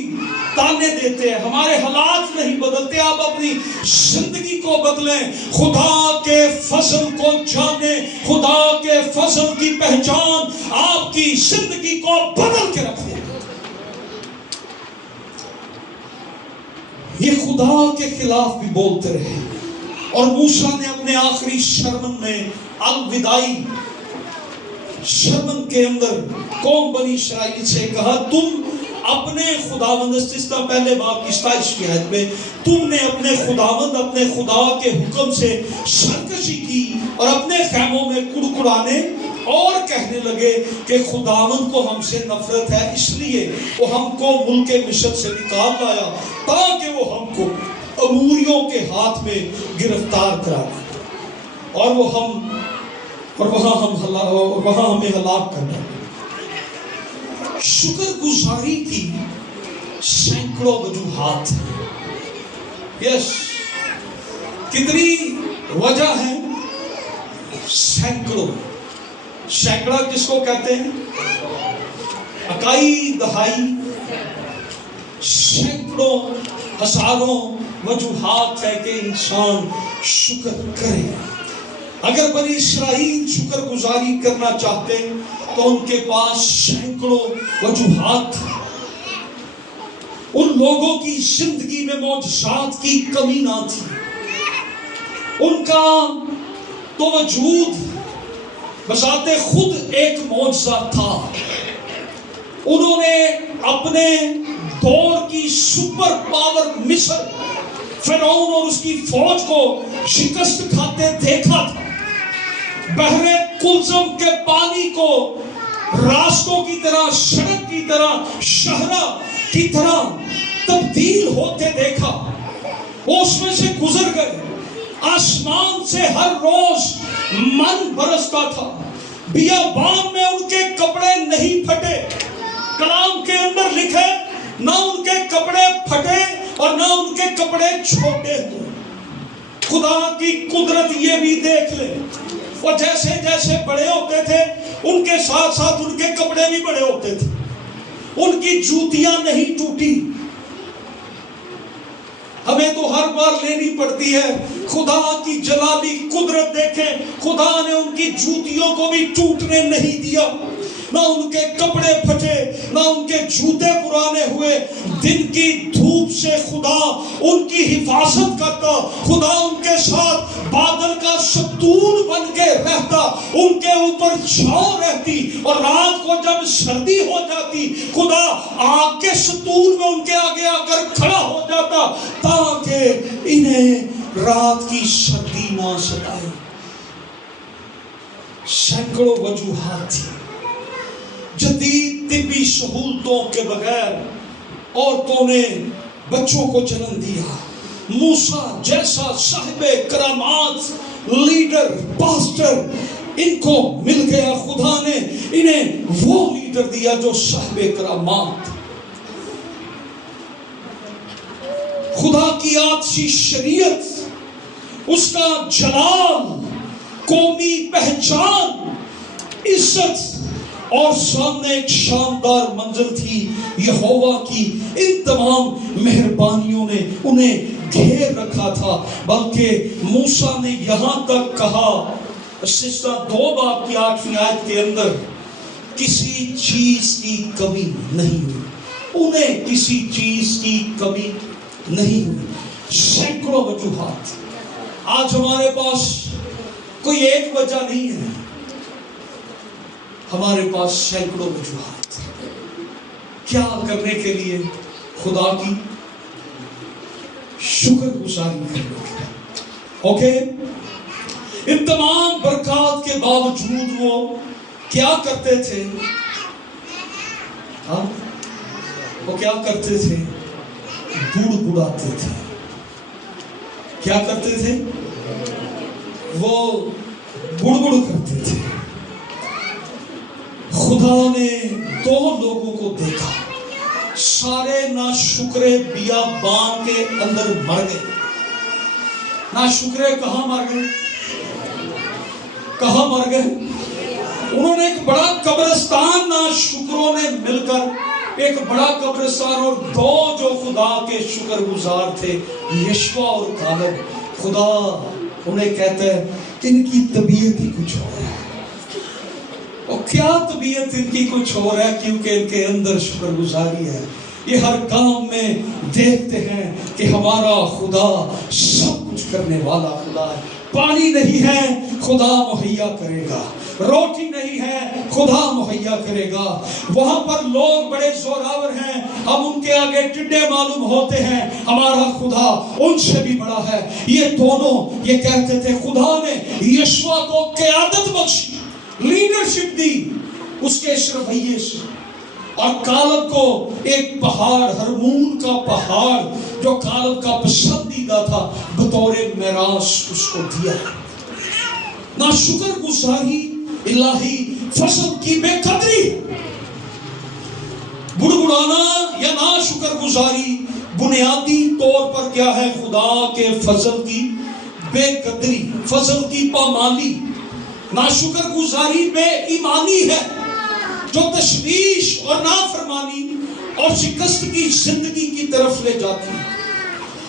تانے دیتے ہیں، ہمارے حالات نہیں بدلتے۔ آپ اپنی زندگی کو بدلیں، خدا کے فضل کو جانیں، خدا کے فضل کی پہچان آپ کی زندگی کو بدل کے رکھ دے۔ یہ خدا کے خلاف بھی بولتے رہے، اور موسیٰ نے اپنے آخری شرمن میں الوداعی شرمن کے اندر قوم بنی اسرائیل سے کہا، تم اپنے خداوند، استثنا پہلے باب کی 27 کی آیت میں، تم نے اپنے خداوند، اپنے خدا کے حکم سے سرکشی کی اور اپنے خیموں میں کڑکڑانے اور کہنے لگے کہ خداوند کو ہم سے نفرت ہے، اس لیے وہ ہم کو ملک مصر سے نکال لایا تاکہ وہ ہم کو اموریوں کے ہاتھ میں گرفتار کرا دے اور وہاں ہمیں ہلاک کرنا۔ شکر گزاری کی سینکڑوں وجوہات ہیں، یس کتنی وجہ ہے؟ سینکڑوں۔ سینکڑا کس کو کہتے ہیں؟ اکائی، دہائی، سینکڑوں ہزاروں وجوہات ہے کہ انسان شکر کرے۔ اگر بنی اسرائیل شکر گزاری کرنا چاہتے تو ان کے پاس سینکڑوں وجوہات تھے۔ ان لوگوں کی زندگی میں معجزات کی کمی نہ تھی، ان کا تو وجود بذات خود ایک معجزہ تھا۔ انہوں نے اپنے دور کی سپر پاور مصر، فرعون اور اس کی فوج کو شکست کھاتے دیکھا تھا۔ بحر کلثم کے پانی کو راستوں کی طرح، سڑک کی طرح، شہرہ کی طرح تبدیل ہوتے دیکھا، وہ اس میں سے گزر گئے۔ آسمان سے ہر روز من برستا تھا، بیابان میں ان کے کپڑے نہیں پھٹے۔ کلام کے اندر لکھے نہ ان کے کپڑے پھٹے اور نہ ان کے کپڑے چھوٹے ہوئے۔ خدا کی قدرت یہ بھی دیکھ لے، اور جیسے جیسے بڑے ہوتے تھے ان کے ساتھ ساتھ ان کے کپڑے بھی بڑے ہوتے تھے، ان کی جوتیاں نہیں ٹوٹی۔ ہمیں تو ہر بار لینی پڑتی ہے۔ خدا کی جلالی قدرت دیکھیں، خدا نے ان کی جوتیوں کو بھی ٹوٹنے نہیں دیا، نہ ان کے کپڑے پھٹے، نہ ان کے جوتے پرانے ہوئے۔ دن کی دھوپ سے خدا ان کی حفاظت کرتا، خدا ان کے ساتھ بادل کا ستون بن کے رہتا، ان کے اوپر چھاؤں رہتی، اور رات کو جب سردی ہو جاتی خدا آگ کے ستون میں ان کے آگے آ کر کھڑا ہو جاتا تاکہ انہیں رات کی سردی نہ ستائے۔ سینکڑوں وجوہات تھی۔ جدید طبی سہولتوں کے بغیر عورتوں نے بچوں کو جنم دیا۔ موسیٰ جیسا صاحب کرامات لیڈر، پاسٹر ان کو مل گیا، خدا نے انہیں وہ لیڈر دیا جو صاحب کرامات۔ خدا کی آتشی شریعت، اس کا جلال، قومی پہچان عزت اور سامنے ایک شاندار منظر تھی. یہوہ کی ان تمام مہربانیوں نے انہیں گھیر رکھا تھا. بلکہ موسیٰ نے یہاں تک کہا سجدہ 2 باب کی 8ویں آیت کے اندر کسی چیز کی کمی نہیں ہوئی. انہیں کسی چیز کی کمی نہیں ہوئی. سینکڑوں وجوہات. آج ہمارے پاس کوئی ایک وجہ نہیں ہے، ہمارے پاس سینکڑوں وجوہات. کیا کرنے کے لیے؟ خدا کی شکر گزاری کرنے کے لیے. اوکے، ان تمام برکات کے باوجود وہ کیا کرتے تھے؟ وہ کیا کرتے تھے؟ بڑ بڑاتے تھے. کیا کرتے تھے؟ وہ بڑبڑ کرتے تھے. خدا نے 2 لوگوں کو دیکھا، سارے ناشکرے بیابان کے اندر مر گئے. ناشکرے کہاں مر گئے؟ کہاں مر گئے؟ انہوں نے ایک بڑا قبرستان، ناشکروں نے مل کر ایک بڑا قبرستان، اور 2 جو خدا کے شکر گزار تھے، یشوع اور کالب. خدا انہیں کہتا ہے ان کی طبیعت ہی کچھ اور ہے. اور کیا طبیعت ان کی کچھ اور ہے؟ کیونکہ ان کے اندر شکر گزاری ہے. یہ ہر کام میں دیکھتے ہیں کہ ہمارا خدا سب کچھ کرنے والا خدا ہے. پانی نہیں ہے، خدا مہیا کرے گا. روٹی نہیں ہے، خدا مہیا کرے گا. وہاں پر لوگ بڑے زوراور ہیں، ہم ان کے آگے ٹڈے معلوم ہوتے ہیں، ہمارا خدا ان سے بھی بڑا ہے. یہ دونوں یہ کہتے تھے. خدا نے یشوع کو قیادت بخشی، لیڈرشپ دی اس کے اس رویے سے، اور کالب کو ایک پہاڑ، ہرمون کا پہاڑ جو کالب کا پسندیدہ تھا، بطور میراث اس کو دیا. نہ شکر گزاری الہی فصل کی بے قدری. بڑبڑانا یا نہ شکر گزاری بنیادی طور پر کیا ہے؟ خدا کے فضل کی بے قدری، فضل کی پامالی. نہ شکر گزاری بے ایمانی ہے جو تشویش اور نافرمانی اور شکست کی زندگی کی طرف لے جاتی ہے.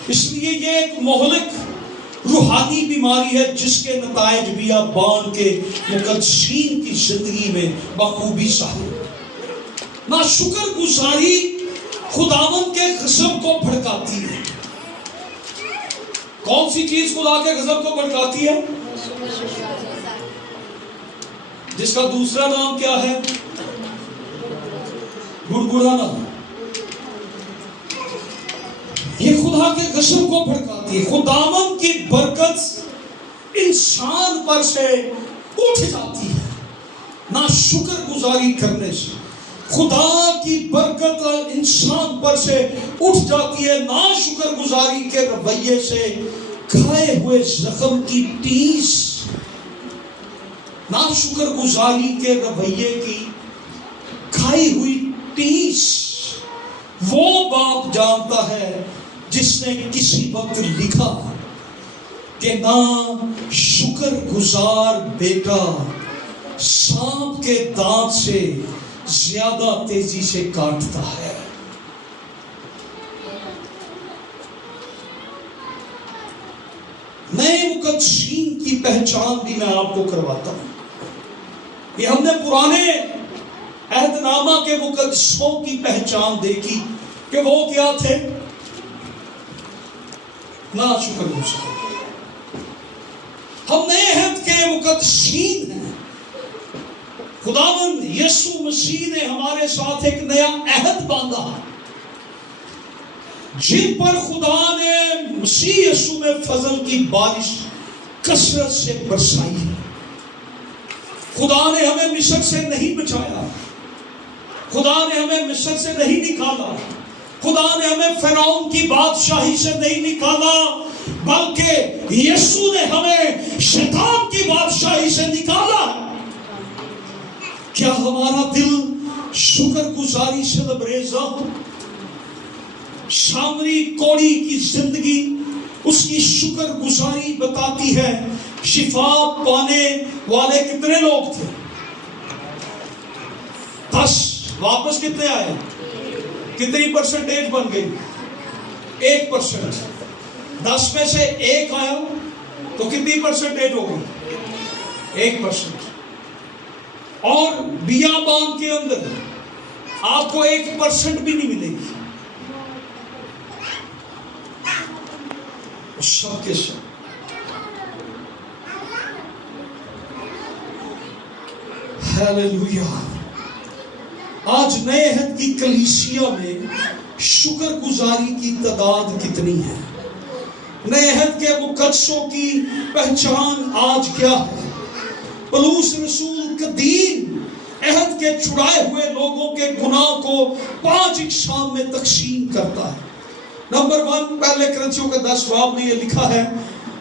اس لیے یہ ایک مہلک روحانی بیماری ہے جس کے نتائج بیابان کے مقدسین کی زندگی میں بخوبی ظاہر. نہ شکر گزاری خداوند کے غضب کو بھڑکاتی ہے. کون سی چیز خدا کے غضب کو بھڑکاتی ہے؟ جس کا دوسرا نام کیا ہے؟ گڑگڑانا. یہ خدا کے غضب کو بھڑکاتی ہے. خداوند کی برکت انسان پر سے اٹھ جاتی ہے نہ شکر گزاری کرنے سے. خدا کی برکت انسان پر سے اٹھ جاتی ہے نہ شکر گزاری کے رویے سے. کھائے ہوئے زخم کی ٹیس نہ شکر گزاری کے رویے کی کھائی ہوئی ٹیس. وہ باپ جانتا ہے جس نے کسی وقت لکھا کہ نہ شکر گزار بیٹا سانپ کے دانت سے زیادہ تیزی سے کاٹتا ہے. نئے مقدسین کی پہچان بھی میں آپ کو کرواتا ہوں. یہ ہم نے پرانے عہد نامہ کے مقدسوں کی پہچان دیکھی کہ وہ کیا تھے؟ نا شکر گزار. ہم نئے عہد کے مقدسین ہیں. خداوند یسوع مسیح نے ہمارے ساتھ ایک نیا عہد باندھا جن پر خدا نے مسیح یسوع میں فضل کی بارش کثرت سے برسائی ہے. خدا نے ہمیں مصر سے نہیں بچایا، خدا نے ہمیں مصر سے نہیں نکالا، خدا نے ہمیں فرعون کی بادشاہی سے نہیں نکالا، بلکہ یسوع نے ہمیں شیطان کی بادشاہی سے نکالا. کیا ہمارا دل شکر گزاری سے لبریز ہو؟ سامری کوڑی کی زندگی اس کی شکر گزاری بتاتی ہے. شفا پانے والے کتنے لوگ تھے؟ 10 واپس کتنے آئے؟ کتنی پرسنٹیج بن گئی؟ 1%. 10 میں سے 1 آیا تو کتنی پرسنٹیج ہو گئی؟ 1%. اور بیابان کے اندر آپ کو 1% بھی نہیں ملے گی. سب کے سب ہیلیلویا. آج نئے عہد کی کلیسیا میں شکر گزاری کی تعداد کتنی ہے؟ نئے عہد کے مقدسوں کی پہچان آج کیا ہے؟ پولس رسول قدیم عہد کے چھڑائے ہوئے لوگوں کے گناہ کو 5 اقسام میں تقسیم کرتا ہے. نمبر 1 پہلے کرنتھیوں کے 10 باب میں یہ لکھا ہے.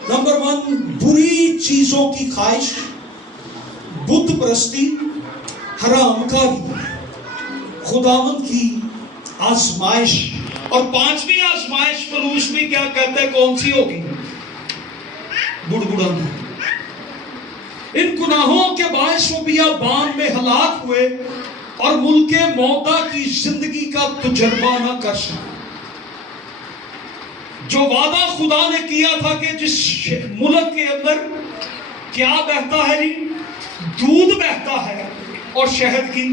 نمبر 1 بری چیزوں کی خواہش، بت پرستی، حرام کاری، خداوند کی آزمائش. اور 5ویں آزمائش پولس بھی کیا کہتا ہے کون سی ہوگی؟ بڑبڑانا. ان گناہوں کے باعث وہ بیابان میں ہلاک ہوئے اور ملک موتا کی زندگی کا تجربہ نہ کر سکے. جو وعدہ خدا نے کیا تھا کہ جس ملک کے اندر کیا بہتا ہے جی؟ دودھ بہتا ہے اور شہد کی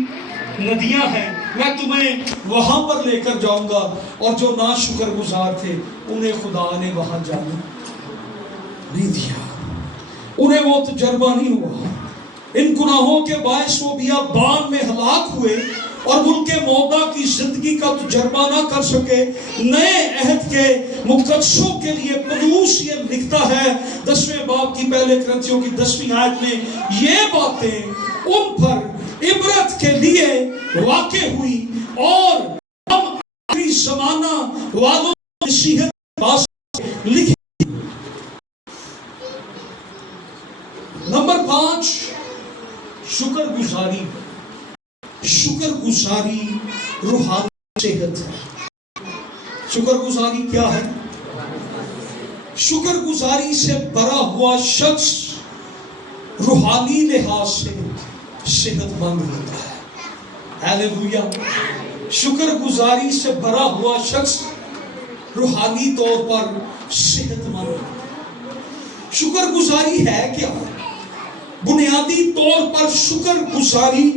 ندیاں ہیں، میں تمہیں وہاں پر لے کر جاؤں گا. اور جو نا شکر گزار تھے انہیں خدا نے وہاں جانے نہیں دیا، انہیں وہ تجربہ نہیں ہوا. ان گناہوں کے باعث وہ بیابان میں ہلاک ہوئے اور ملک موتا کی زندگی کا تجربہ نہ کر سکے. نئے عہد کے مقدسوں کے لیے پولس یہ لکھتا ہے 10ویں باب کی پہلے کرنتھیوں کی 10ویں آیت میں، یہ باتیں ان پر عبرت کے لیے واقع ہوئی اور ہم آخری زمانہ والوں کی نصیحت واسطے لکھی. نمبر 5 شکر گزاری. شکر گزاری روحانی صحت ہے. شکر گزاری کیا ہے؟ شکر گزاری سے بھرا ہوا شخص روحانی لحاظ سے صحت مند ہوتا ہے. ہیلیلویا. شکر گزاری سے بھرا ہوا شخص روحانی طور پر صحت مند ہوتا ہے. شکر گزاری ہے کیا؟ بنیادی طور پر شکر گزاری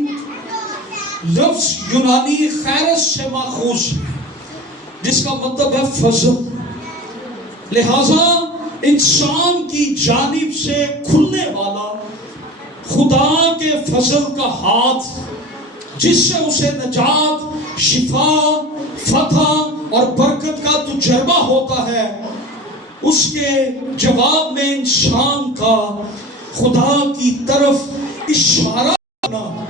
لفظ یونانی خیرس سے ماخوذ ہے جس کا مطلب ہے فضل. لہذا انسان کی جانب سے کھلنے والا خدا کے فضل کا ہاتھ جس سے اسے نجات، شفا، فتح اور برکت کا تجربہ ہوتا ہے، اس کے جواب میں انسان کا خدا کی طرف اشارہ کرنا،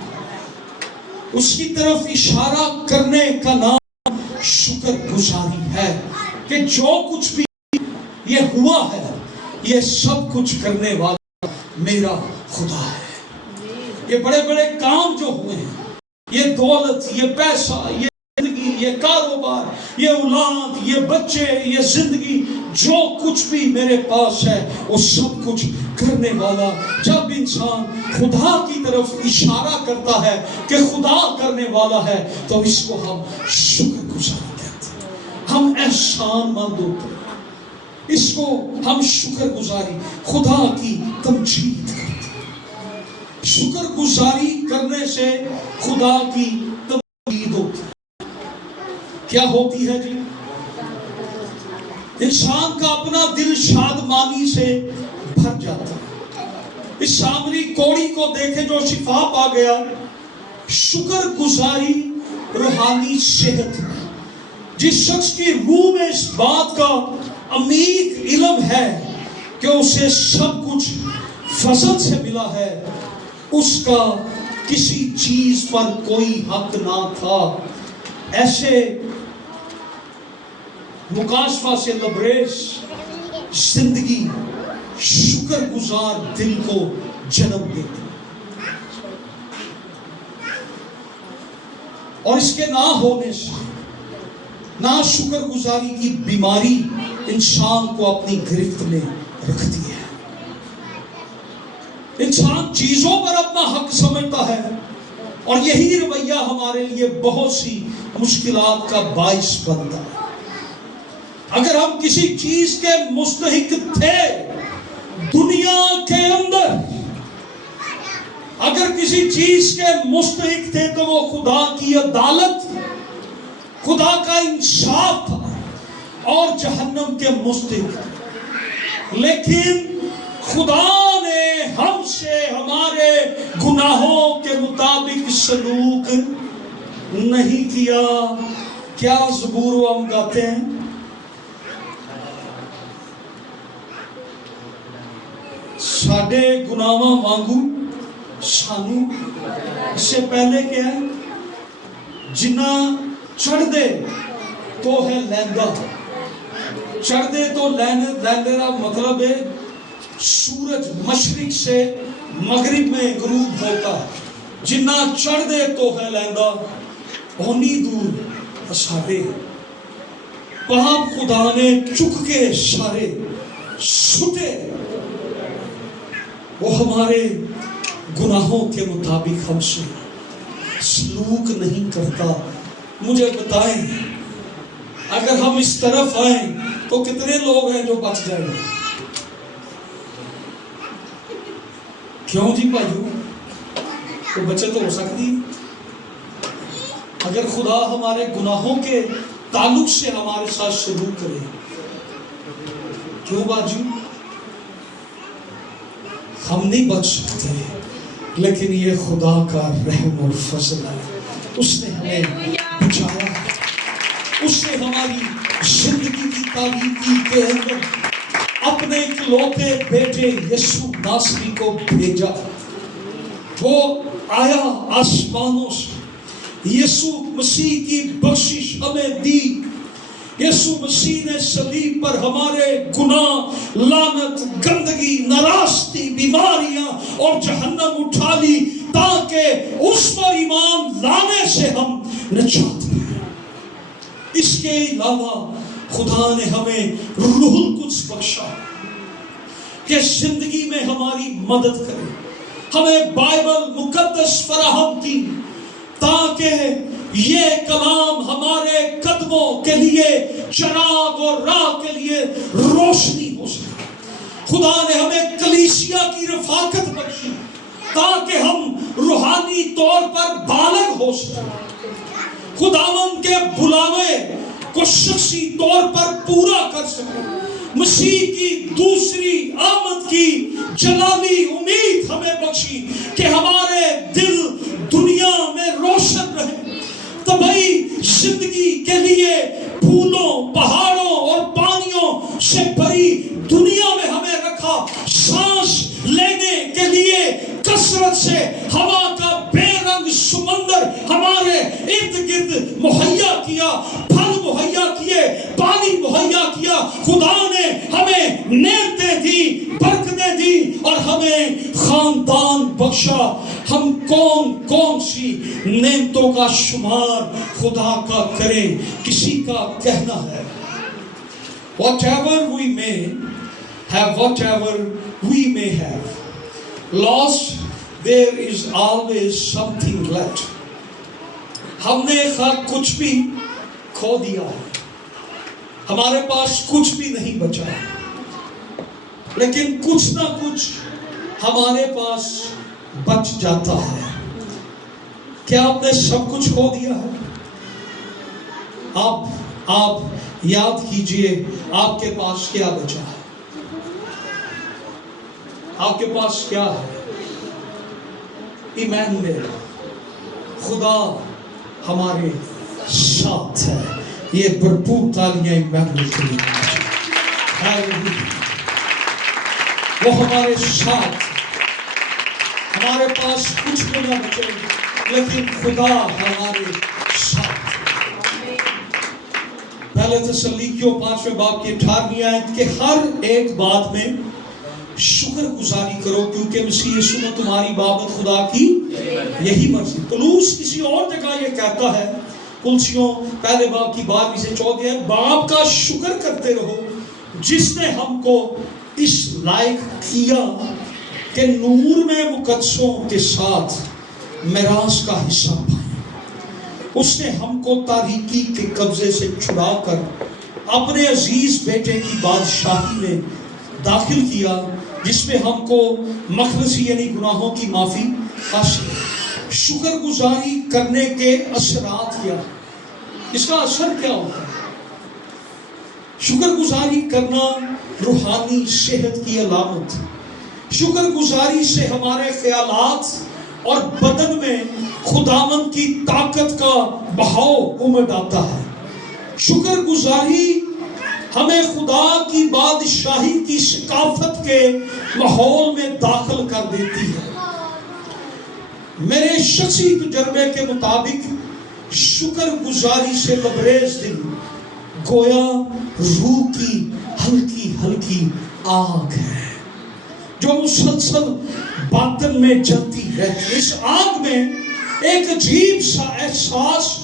اس کی طرف اشارہ کرنے کا نام شکر گزاری ہے کہ جو کچھ بھی یہ ہوا ہے یہ سب کچھ کرنے والا میرا خدا ہے. یہ بڑے بڑے کام جو ہوئے ہیں، یہ دولت، یہ پیسہ، یہ زندگی، یہ کاروبار، یہ اولاد، یہ بچے، یہ زندگی، جو کچھ بھی میرے پاس ہے وہ سب کچھ کرنے والا. جب انسان خدا کی طرف اشارہ کرتا ہے کہ خدا کرنے والا ہے تو اس کو ہم شکر گزار کہتے ہیں. ہم احسان مند ہوتے ہیں. اس کو ہم شکر گزاری، خدا کی تمجید کرتے ہیں. شکر گزاری کرنے سے خدا کی تمجید ہوتی ہے. کیا ہوتی ہے جی؟ انسان کا اپنا دل شادمانی سے بھر جاتا ہے. اس سامری کوڑی کو دیکھے جو شفا پا گیا. شکر گزاری روحانی صحت ہے. جس شخص کی روح میں اس بات کا عمیق علم ہے کہ اسے سب کچھ فضل سے ملا ہے، اس کا کسی چیز پر کوئی حق نہ تھا، ایسے مکاشفہ سے لبریز زندگی شکر گزار دل کو جنم دیتی. اور اس کے نہ ہونے سے نہ شکر گزاری کی بیماری انسان کو اپنی گرفت میں رکھتی ہے. انسان چیزوں پر اپنا حق سمجھتا ہے اور یہی رویہ ہمارے لیے بہت سی مشکلات کا باعث بنتا ہے۔ اگر ہم کسی چیز کے مستحق تھے دنیا کے اندر، اگر کسی چیز کے مستحق تھے تو وہ خدا کی عدالت، خدا کا انصاف تھا اور جہنم کے مستحق تھے۔ لیکن خدا نے ہم سے ہمارے گناہوں کے مطابق سلوک نہیں کیا۔ کیا زبور ہم گاتے ہیں؟ ساڈے گناہاں وانگو سانو، اس سے پہلے کیا ہے؟ جنہ چڑھ دے تو ہے لیندا، چڑھ دے تو لیندے کا مطلب ہے سورج مشرق سے مغرب میں غروب ہوتا ہے۔ جنہ چڑھ دے تو ہے لیندا اونی دور ساڈے پاپ خدا نے چک کے سارے سٹے۔ وہ ہمارے گناہوں کے مطابق ہم سے سلوک نہیں کرتا۔ مجھے بتائیں اگر ہم اس طرف آئیں تو کتنے لوگ ہیں جو بچ جائیں گے؟ کیوں جی بھائیو؟ تو بچت ہو سکتی اگر خدا ہمارے گناہوں کے تعلق سے ہمارے ساتھ سلوک کرے۔ کیوں باجو؟ ہم نہیں بچ سکتے، لیکن یہ خدا کا رحم اور فضل ہے۔ اس نے ہمیں بچایا، اس نے ہماری زندگی کی تاریکی کے اندر اپنے اکلوتے بیٹے یسوع ناصری کو بھیجا۔ وہ آیا آسمانوں سے، یسوع مسیح کی بخشش ہمیں دی۔ یسوع مسیح نے صلیب پر ہمارے گناہ، لعنت، گندگی، ناراستی، بیماریاں اور جہنم اٹھا لی تاکہ اس پر ایمان لانے سے ہم نجات پائیں۔ اس کے علاوہ خدا نے ہمیں روح القدس بخشا کہ زندگی میں ہماری مدد کرے، ہمیں بائبل مقدس فراہم کی تاکہ یہ کلام ہمارے قدموں کے لیے چراغ اور راہ کے لیے روشنی ہو سکے۔ خدا نے ہمیں کلیسیا کی رفاقت بخشی تاکہ ہم روحانی طور پر بالغ ہو سکیں، خداوند کے بلاوے کو شخصی طور پر پورا کر سکیں، مسیح کی دوسری آمد کی جلالی امید ہمیں بخشی کہ ہمارے دل دنیا میں روشن رہے۔ طبعی زندگی کے لیے پھولوں، پہاڑوں اور پانیوں سے بھری دنیا میں ہمیں رکھا، سانس لینے کے لیے کثرت سے ہوا کا بے رنگ سمندر ہمارے ارد گرد مہیا کیا، پھل مہیا کیے، پانی مہیا کیا۔ خدا نے ہمیں نعمتیں دی، برکتیں دی اور ہمیں خاندان بخشا۔ ہم کون کون سی نعمتوں کا شمار خدا کا کریں؟ کسی کا کہنا ہے whatever we may have, whatever we may have lost, there is always something left. ہم نے کچھ بھی کھو دیا ہے، ہمارے پاس کچھ بھی نہیں بچا، لیکن کچھ نہ کچھ ہمارے پاس بچ جاتا ہے۔ کیا آپ نے سب کچھ کھو دیا ہے؟ آپ یاد کیجئے آپ کے پاس کیا بچا ہے؟ آپ کے پاس کیا ہے؟ ایمانویل، خدا ہمارے ساتھ ہے۔ یہ بھرپور تالیاں ایمانویل کے لیے۔ وہ ہمارے ساتھ، ہمارے پاس کچھ بھی نہ بچے لیکن خدا ہمارے ساتھ۔ پہلے تسلیکیوں 5ویں باب کی 18ویں آیت کہ ہر ایک بات میں شکر گزاری کرو کیونکہ مسیح یسوع میں تمہاری بابت خدا کی یہی مرضی۔ پولس کسی اور جگہ یہ کہتا ہے، کلسیوں پہلے باب کی 12 سے 14 باپ کا شکر کرتے رہو جس نے ہم کو اس لائق کیا کہ نور میں مقدسوں کے ساتھ میراث کا حصہ پائیں۔ اس نے ہم کو تاریکی کے قبضے سے چھڑا کر اپنے عزیز بیٹے کی بادشاہی میں داخل کیا، جس میں ہم کو مخلصی یعنی گناہوں کی معافی حاصل ہے۔ شکر گزاری کرنے کے اثرات کیا؟ اس کا اثر کیا ہوتا ہے؟ شکر گزاری کرنا روحانی صحت کی علامت ہے۔ شکر گزاری سے ہمارے خیالات اور بدن میں خداوند کی طاقت کا بہاؤ امڈ آتا ہے۔ شکر گزاری ہمیں خدا کی بادشاہی کی ثقافت کے ماحول میں داخل کر دیتی ہے۔ میرے شخصی تجربے کے مطابق شکر گزاری سے لبریز دل گویا روح کی ہلکی ہلکی آگ ہے جو مسلسل باطن میں جلتی رہتی ہے۔ اس آگ میں ایک عجیب سا احساس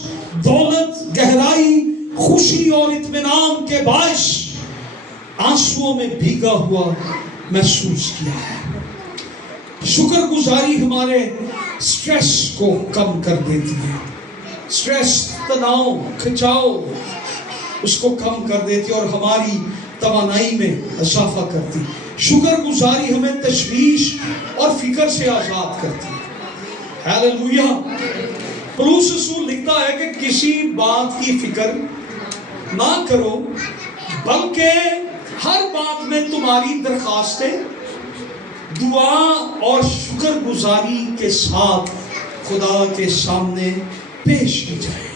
دولت، گہرائی، خوشی اور اطمینان کے باعث آنسوؤں میں بھیگا ہوا محسوس کیا ہے۔ شکر گزاری ہمارے سٹریس کو کم کر دیتی ہے۔ سٹریس، تناؤ، کھچاؤ اس کو کم کر دیتی ہے اور ہماری توانائی میں اضافہ کرتی ہے۔ شکر گزاری ہمیں تشویش اور فکر سے آزاد کرتی ہے۔ ہیلیلویا۔ پولس رسول لکھتا ہے کہ کسی بات کی فکر نہ کرو، بلکہ ہر بات میں تمہاری درخواستیں دعا اور شکر گزاری کے ساتھ خدا کے سامنے پیش کی جائے،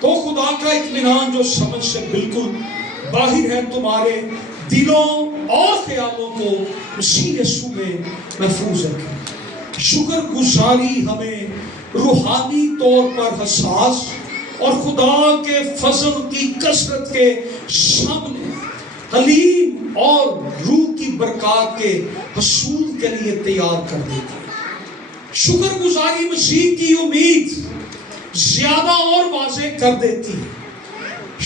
تو خدا کا اطمینان جو سمجھ سے بالکل باہر ہے تمہارے دلوں اور خیالوں کو مسیح یسوع میں محفوظ رکھے۔ شکر گزاری ہمیں روحانی طور پر حساس اور خدا کے فضل کی کثرت کے سامنے حلیم اور روح کی برکات کے حصول کے لیے تیار کر دیتی ہے۔ شکر گزاری مسیح کی امید زیادہ اور واضح کر دیتی ہے۔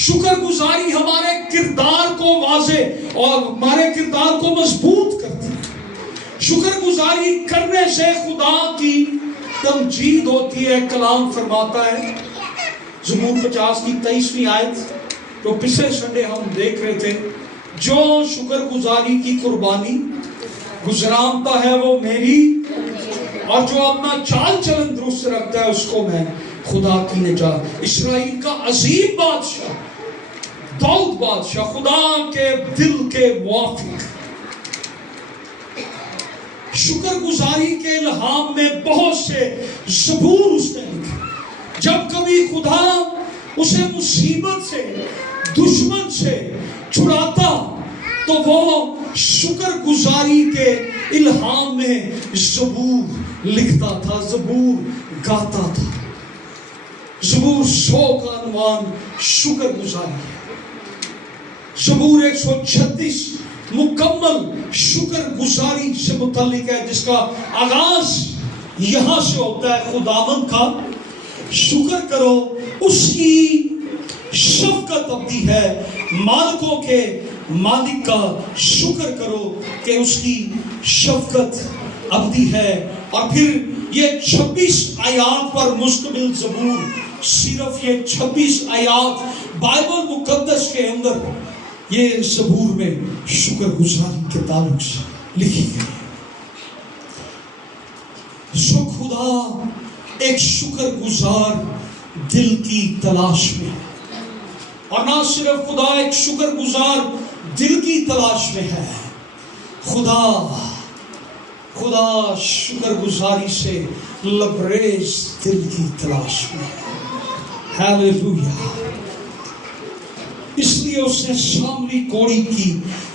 شکر گزاری ہمارے کردار کو واضح اور ہمارے کردار کو مضبوط کرتی ہے۔ شکر گزاری کرنے سے خدا کی تمجید ہوتی ہے۔ کلام فرماتا ہے زبور 50 کی 23ویں آیت جو پچھلے سنڈے ہم دیکھ رہے تھے، جو شکر گزاری کی قربانی گزرانتا ہے وہ میری، اور جو اپنا چال چلن درست رکھتا ہے اس کو میں خدا کی نجات۔ اسرائیل کا عظیم بادشاہ داؤد بادشاہ خدا کے دل کے موافق شکر گزاری کے الہام میں بہت سے زبور اس نے لکھے۔ جب کبھی خدا اسے مصیبت سے، دشمن سے چھڑاتا تو وہ شکر گزاری کے الہام میں زبور لکھتا تھا، زبور گاتا تھا۔ زبور 100 کا عنوان شکر گزاری ہے۔ زبور 136 مکمل شکر گزاری سے متعلق ہے، جس کا آغاز یہاں سے ہوتا ہے، خداوند کا شکر کرو، اس کی شفقت ابدی ہے، مالکوں کے مالک کا شکر کرو کہ اس کی شفقت ابدی ہے۔ اور پھر یہ 26 آیات پر مشتمل زبور، صرف یہ 26 آیات بائبل مقدس کے اندر یہ زبور میں شکر گزاری کے تعلق سے لکھی گئی۔ سو خدا ایک شکر گزار دل کی تلاش میں، اور نہ صرف خدا ایک شکر گزار دل کی تلاش میں ہے، خدا شکر گزاری سے لبریز دل کی تلاش میں ہے۔ ہیلیلویا۔ اس لیے اس نے سامری کوڑی کی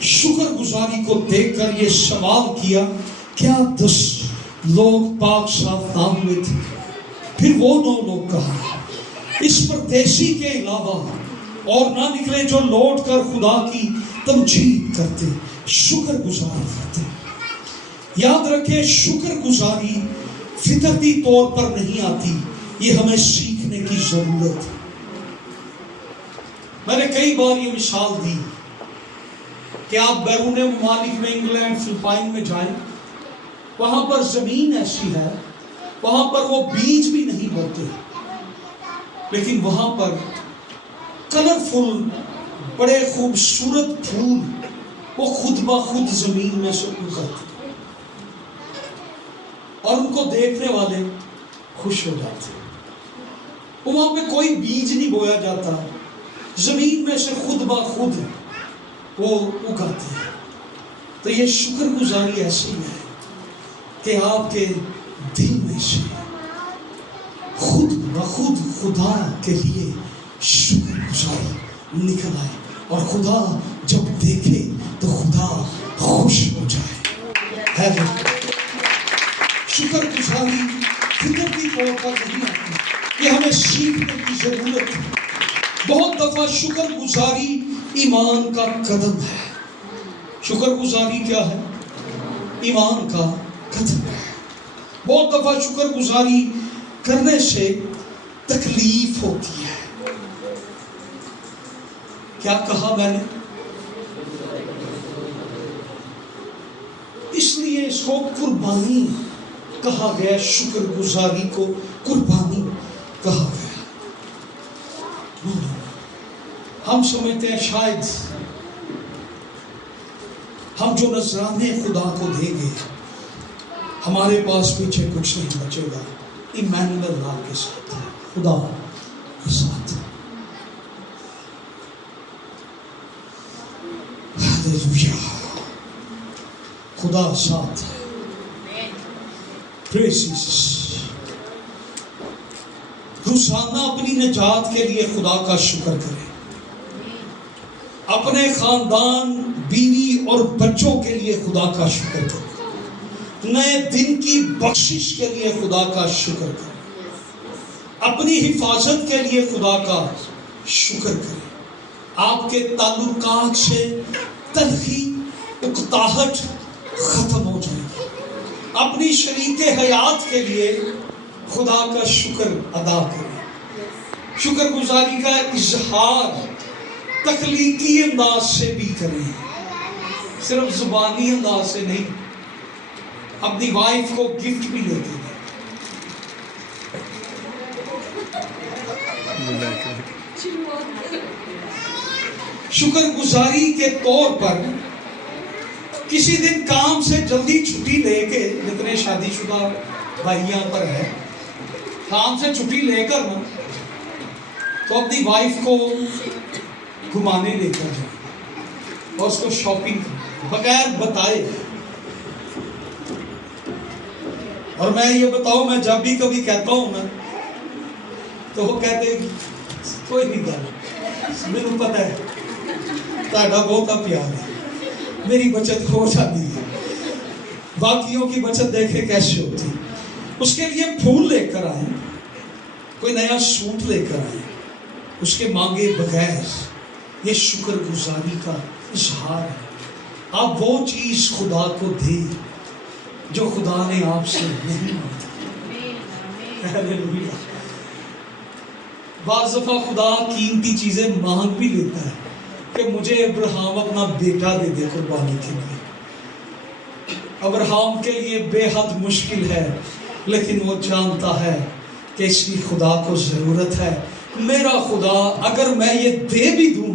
شکر گزاری کو دیکھ کر یہ سوال کیا، کیا 10 لوگ پاک صاف نہ ہوئے تھے؟ پھر وہ 9 لوگ کہا، اس پردیسی کے علاوہ اور نہ نکلے جو لوٹ کر خدا کی تمجید کرتے، شکر گزار کرتے۔ یاد رکھیں، شکر گزاری فطرتی طور پر نہیں آتی، یہ ہمیں سیکھنے کی ضرورت ہے۔ میں نے کئی بار یہ مثال دی کہ آپ بیرون ممالک میں، انگلینڈ، فلپائن میں جائیں، وہاں پر زمین ایسی ہے وہاں پر وہ بیج بھی نہیں بوتے، لیکن وہاں پر کلرفل بڑے خوبصورت پھول وہ خود بخود زمین میں سے اگتے اور ان کو دیکھنے والے خوش ہو جاتے۔ وہاں پہ کوئی بیج نہیں بویا جاتا، زمین میں سے خود بخود وہ اگاتے ہیں۔ تو یہ شکر گزاری ایسی ہے کہ آپ کے دل میں سے خود بخود خدا کے لیے شکر گزاری نکل آئے، اور خدا جب دیکھے تو خدا خوش ہو جائے۔ شکر گزاری فطرتی طور پر نہیں آتی، یہ ہمیں سیکھنے کی ضرورت ہے۔ بہت دفعہ شکر گزاری ایمان کا قدم ہے۔ شکر گزاری کیا ہے؟ ایمان کا قدم ہے۔ بہت دفعہ شکر گزاری کرنے سے تکلیف ہوتی ہے۔ کیا کہا میں نے؟ اس لیے اس کو قربانی کہا گیا، شکر گزاری کو قربانی کہا گیا۔ ہم سمجھتے ہیں شاید ہم جو نذرانے خدا کو دیں گے ہمارے پاس پیچھے کچھ نہیں بچے گا۔ ایمانویل اللہ کے ساتھ ہے، خدا کے ساتھ۔ ہاللویا، خدا ساتھ ہے۔ پریز جیسس۔ روزانہ اپنی نجات کے لیے خدا کا شکر کریں، اپنے خاندان، بیوی اور بچوں کے لیے خدا کا شکر کریں، نئے دن کی بخشش کے لیے خدا کا شکر کریں، اپنی حفاظت کے لیے خدا کا شکر کریں۔ آپ کے تعلقات سے تلخی، اکتاہٹ ختم ہو جائے گی۔ اپنی شریک حیات کے لیے خدا کا شکر ادا کریں۔ شکر گزاری کا اظہار تخلیقی انداز سے بھی کریں، صرف زبانی انداز سے نہیں۔ اپنی وائف کو گفٹ بھی لیتے ہیں۔ شکر گزاری کے طور پر کسی دن کام سے جلدی چھٹی لے کے، جتنے شادی شدہ بھائیاں پر ہیں، کام سے چھٹی لے کر نا تو اپنی وائف کو گھمانے لے کر جائیں اور اس کو شاپنگ بغیر بتائے۔ اور میں یہ بتاؤں، میں جب بھی کبھی کہتا ہوں نا تو وہ کہتے ہیں کوئی نہیں گل، میرے پتہ ہے تہاڈا بہت پیار ہے، میری بچت ہو جاتی ہے۔ باقیوں کی بچت دیکھے کیسے ہوتی۔ اس کے لیے پھول لے کر آئیں، کوئی نیا سوٹ لے کر آئیں، اس کے مانگے بغیر۔ یہ شکر گزاری کا اظہار ہے۔ آپ وہ چیز خدا کو دیں جو خدا نے آپ سے نہیں مانگی۔ ہاللویا۔ بعض دفعہ خدا قیمتی چیزیں مانگ بھی لیتا ہے کہ مجھے ابراہیم اپنا بیٹا دے دے قربانی کے لیے۔ ابراہیم کے لیے بے حد مشکل ہے، لیکن وہ جانتا ہے کہ اس کی خدا کو ضرورت ہے۔ میرا خدا اگر میں یہ دے بھی دوں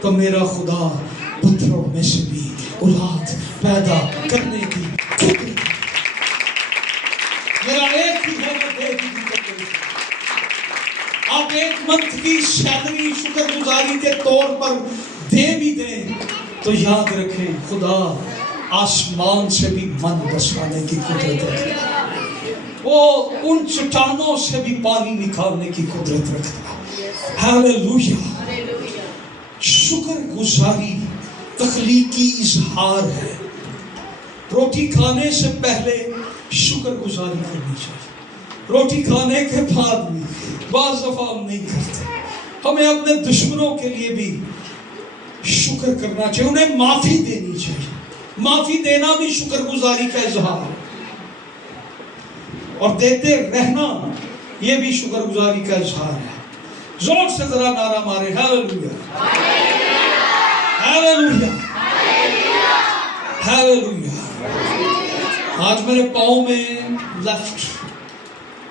تو میرا خدا پتھروں میں سے بھی اولاد پیدا کرنے کی قدرت۔ میرا ایک ہی ہے، میں دے بھی دوں۔ آپ ایک منتھ کی سیلری شکر گزاری کے طور پر دے بھی دیں تو یاد رکھیں خدا آسمان سے بھی من برسانے کی قدرت رکھتا ہے، وہ ان چٹانوں سے بھی پانی نکالنے کی قدرت رکھتا ہے۔ ہاللویا۔ شکر گزاری تخلیقی اظہار ہے۔ روٹی کھانے سے پہلے شکر گزاری کرنی چاہیے، روٹی کھانے کے بعد بھی بعض دفعہ ہم نہیں کرتے۔ ہمیں اپنے دشمنوں کے لیے بھی شکر کرنا چاہیے، انہیں معافی دینی چاہیے۔ معافی دینا بھی شکر گزاری کا اظہار ہے، اور دیتے رہنا یہ بھی شکر گزاری کا اظہار ہے۔ زور سے ذرا نعرہ مارے ہاللویا، ہاللویا، ہاللویا۔ آج میرے پاؤں میں لیفٹ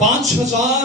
5000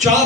4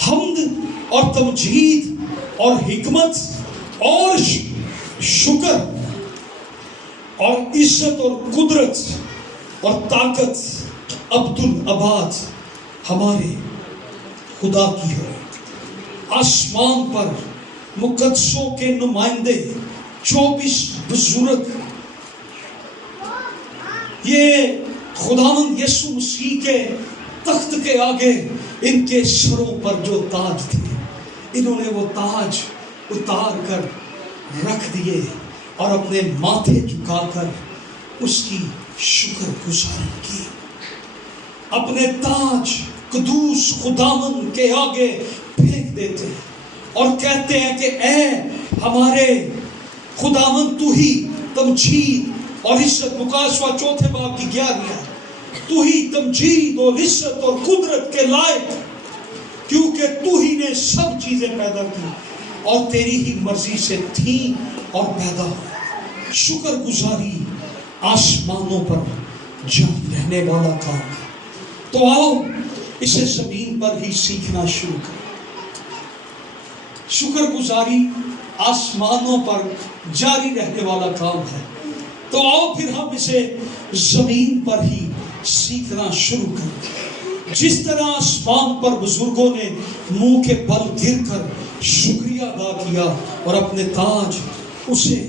حمد اور تمجید اور حکمت اور شکر اور عزت اور قدرت اور طاقت عبدالآباد ہمارے خدا کی ہو۔ آسمان پر مقدسوں کے نمائندے 24 بزرگ یہ خداوند یسوع مسیح کے تخت کے آگے ان کے سروں پر جو تاج تھے انہوں نے وہ تاج اتار کر رکھ دیے اور اپنے ماتھے جھکا کر اس کی شکر گزاری کی۔ اپنے تاج قدوس خداوند کے آگے پھینک دیتے اور کہتے ہیں کہ اے ہمارے خداوند تو ہی تمجید اور عزت، مکاشفہ 4 باب کی 11 تو ہی تمجید اور عزت اور قدرت کے لائق، کیونکہ تو ہی نے سب چیزیں پیدا کی اور تیری ہی مرضی سے تھیں اور پیدا ہوئی۔ شکر گزاری آسمانوں پر جاری رہنے والا کام ہے، تو آؤ اسے زمین پر ہی سیکھنا شروع کریں۔ شکر گزاری آسمانوں پر جاری رہنے والا کام ہے، تو آؤ پھر ہم اسے زمین پر ہی سیکھنا شروع کریں۔ جس طرح آسمان پر بزرگوں نے منہ کے بل گر کر شکریہ ادا کیا اور اپنے تاج اسے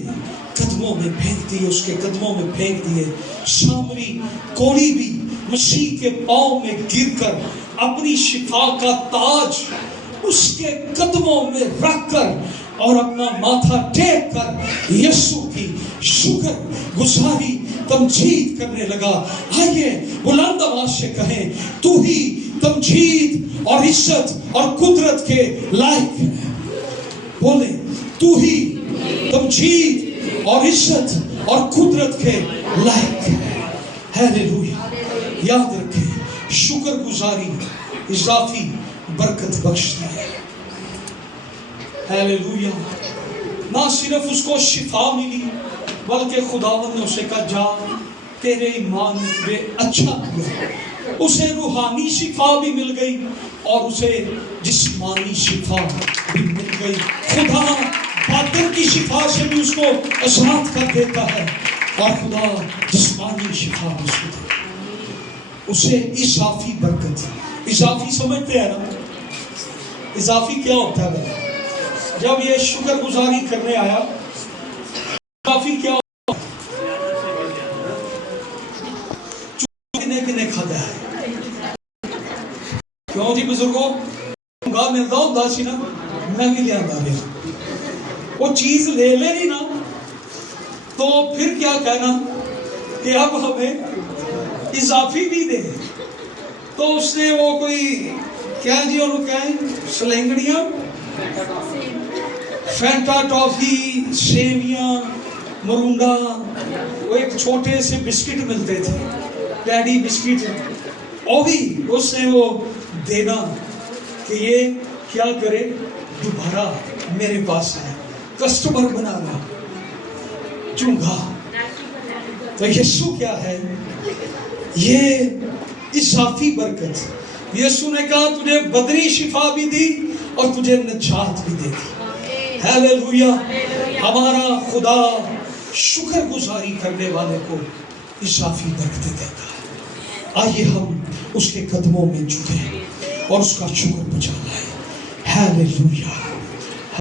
قدموں میں پھینک دیے، اس کے قدموں میں پھینک دیے، سامری کوڑی بھی مسیح کے پاؤں میں گر کر اپنی شفا کا تاج اس کے قدموں میں رکھ کر اور اپنا ماتھا ٹیک کر یسوع کی شکر گزاری تمجید کرنے لگا۔ آئیے بلند آواز سے کہیں، تو ہی تمجید اور عزت اور قدرت کے لائق ہے۔ بولیں، تو ہی تمجید اور عزت اور قدرت کے لائق ہے۔ ہیلیلویا۔ یاد رکھیں، شکر گزاری اضافی برکت بخشتی ہے۔ ہیلیلویا۔ نہ صرف اس کو شفا ملی بلکہ خداوند نے اسے کہا جا تیرے ایمان نے اچھا کیا۔ اسے روحانی شفا بھی مل گئی اور اسے جسمانی شفا بھی مل گئی۔ خدا باطن کی شفا سے بھی اس کو آزاد کر دیتا ہے اور خدا جسمانی شفا بھی اس کو دیتا ہے۔ اسے اضافی برکت، اضافی سمجھتے ہیں نا؟ اضافی کیا ہوتا ہے؟ جب یہ شکر گزاری کرنے آیا، اضافی کیا ہوتا ہے؟ کنے کھاتا ہے؟ کیوں جی بزرگوں؟ گا ملتا ہوتا سی نا، میں بھی لے آتا گیا۔ وہ چیز لے نہیں نا تو پھر کیا کہنا کہ اب ہمیں اضافی بھی دے۔ تو اس نے وہ کوئی کیا جی انہوں کہیں سلنگڑیاں، فینٹا ٹافی، سیویاں، مرونڈا، وہ ایک چھوٹے سے بسکٹ ملتے تھے، ڈیڈی بسکٹ، اور بھی اس نے وہ دینا کہ یہ کیا کرے، دوبارہ میرے پاس ہے، کسٹمر بنانا، چونگا۔ تو یسوع کیا ہے؟ یہ اضافی برکت۔ یسوع نے کہا تجھے بدنی شفا بھی دی اور تجھے نجات بھی دے دی۔ ہیلیلویا۔ ہمارا خدا شکر گزاری کرنے والے کو اضافی برکتیں دیتا ہے۔ آئیے ہم اس کے قدموں میں جھکیں اور اس کا شکر بجا لائیں۔ ہیلیلویا۔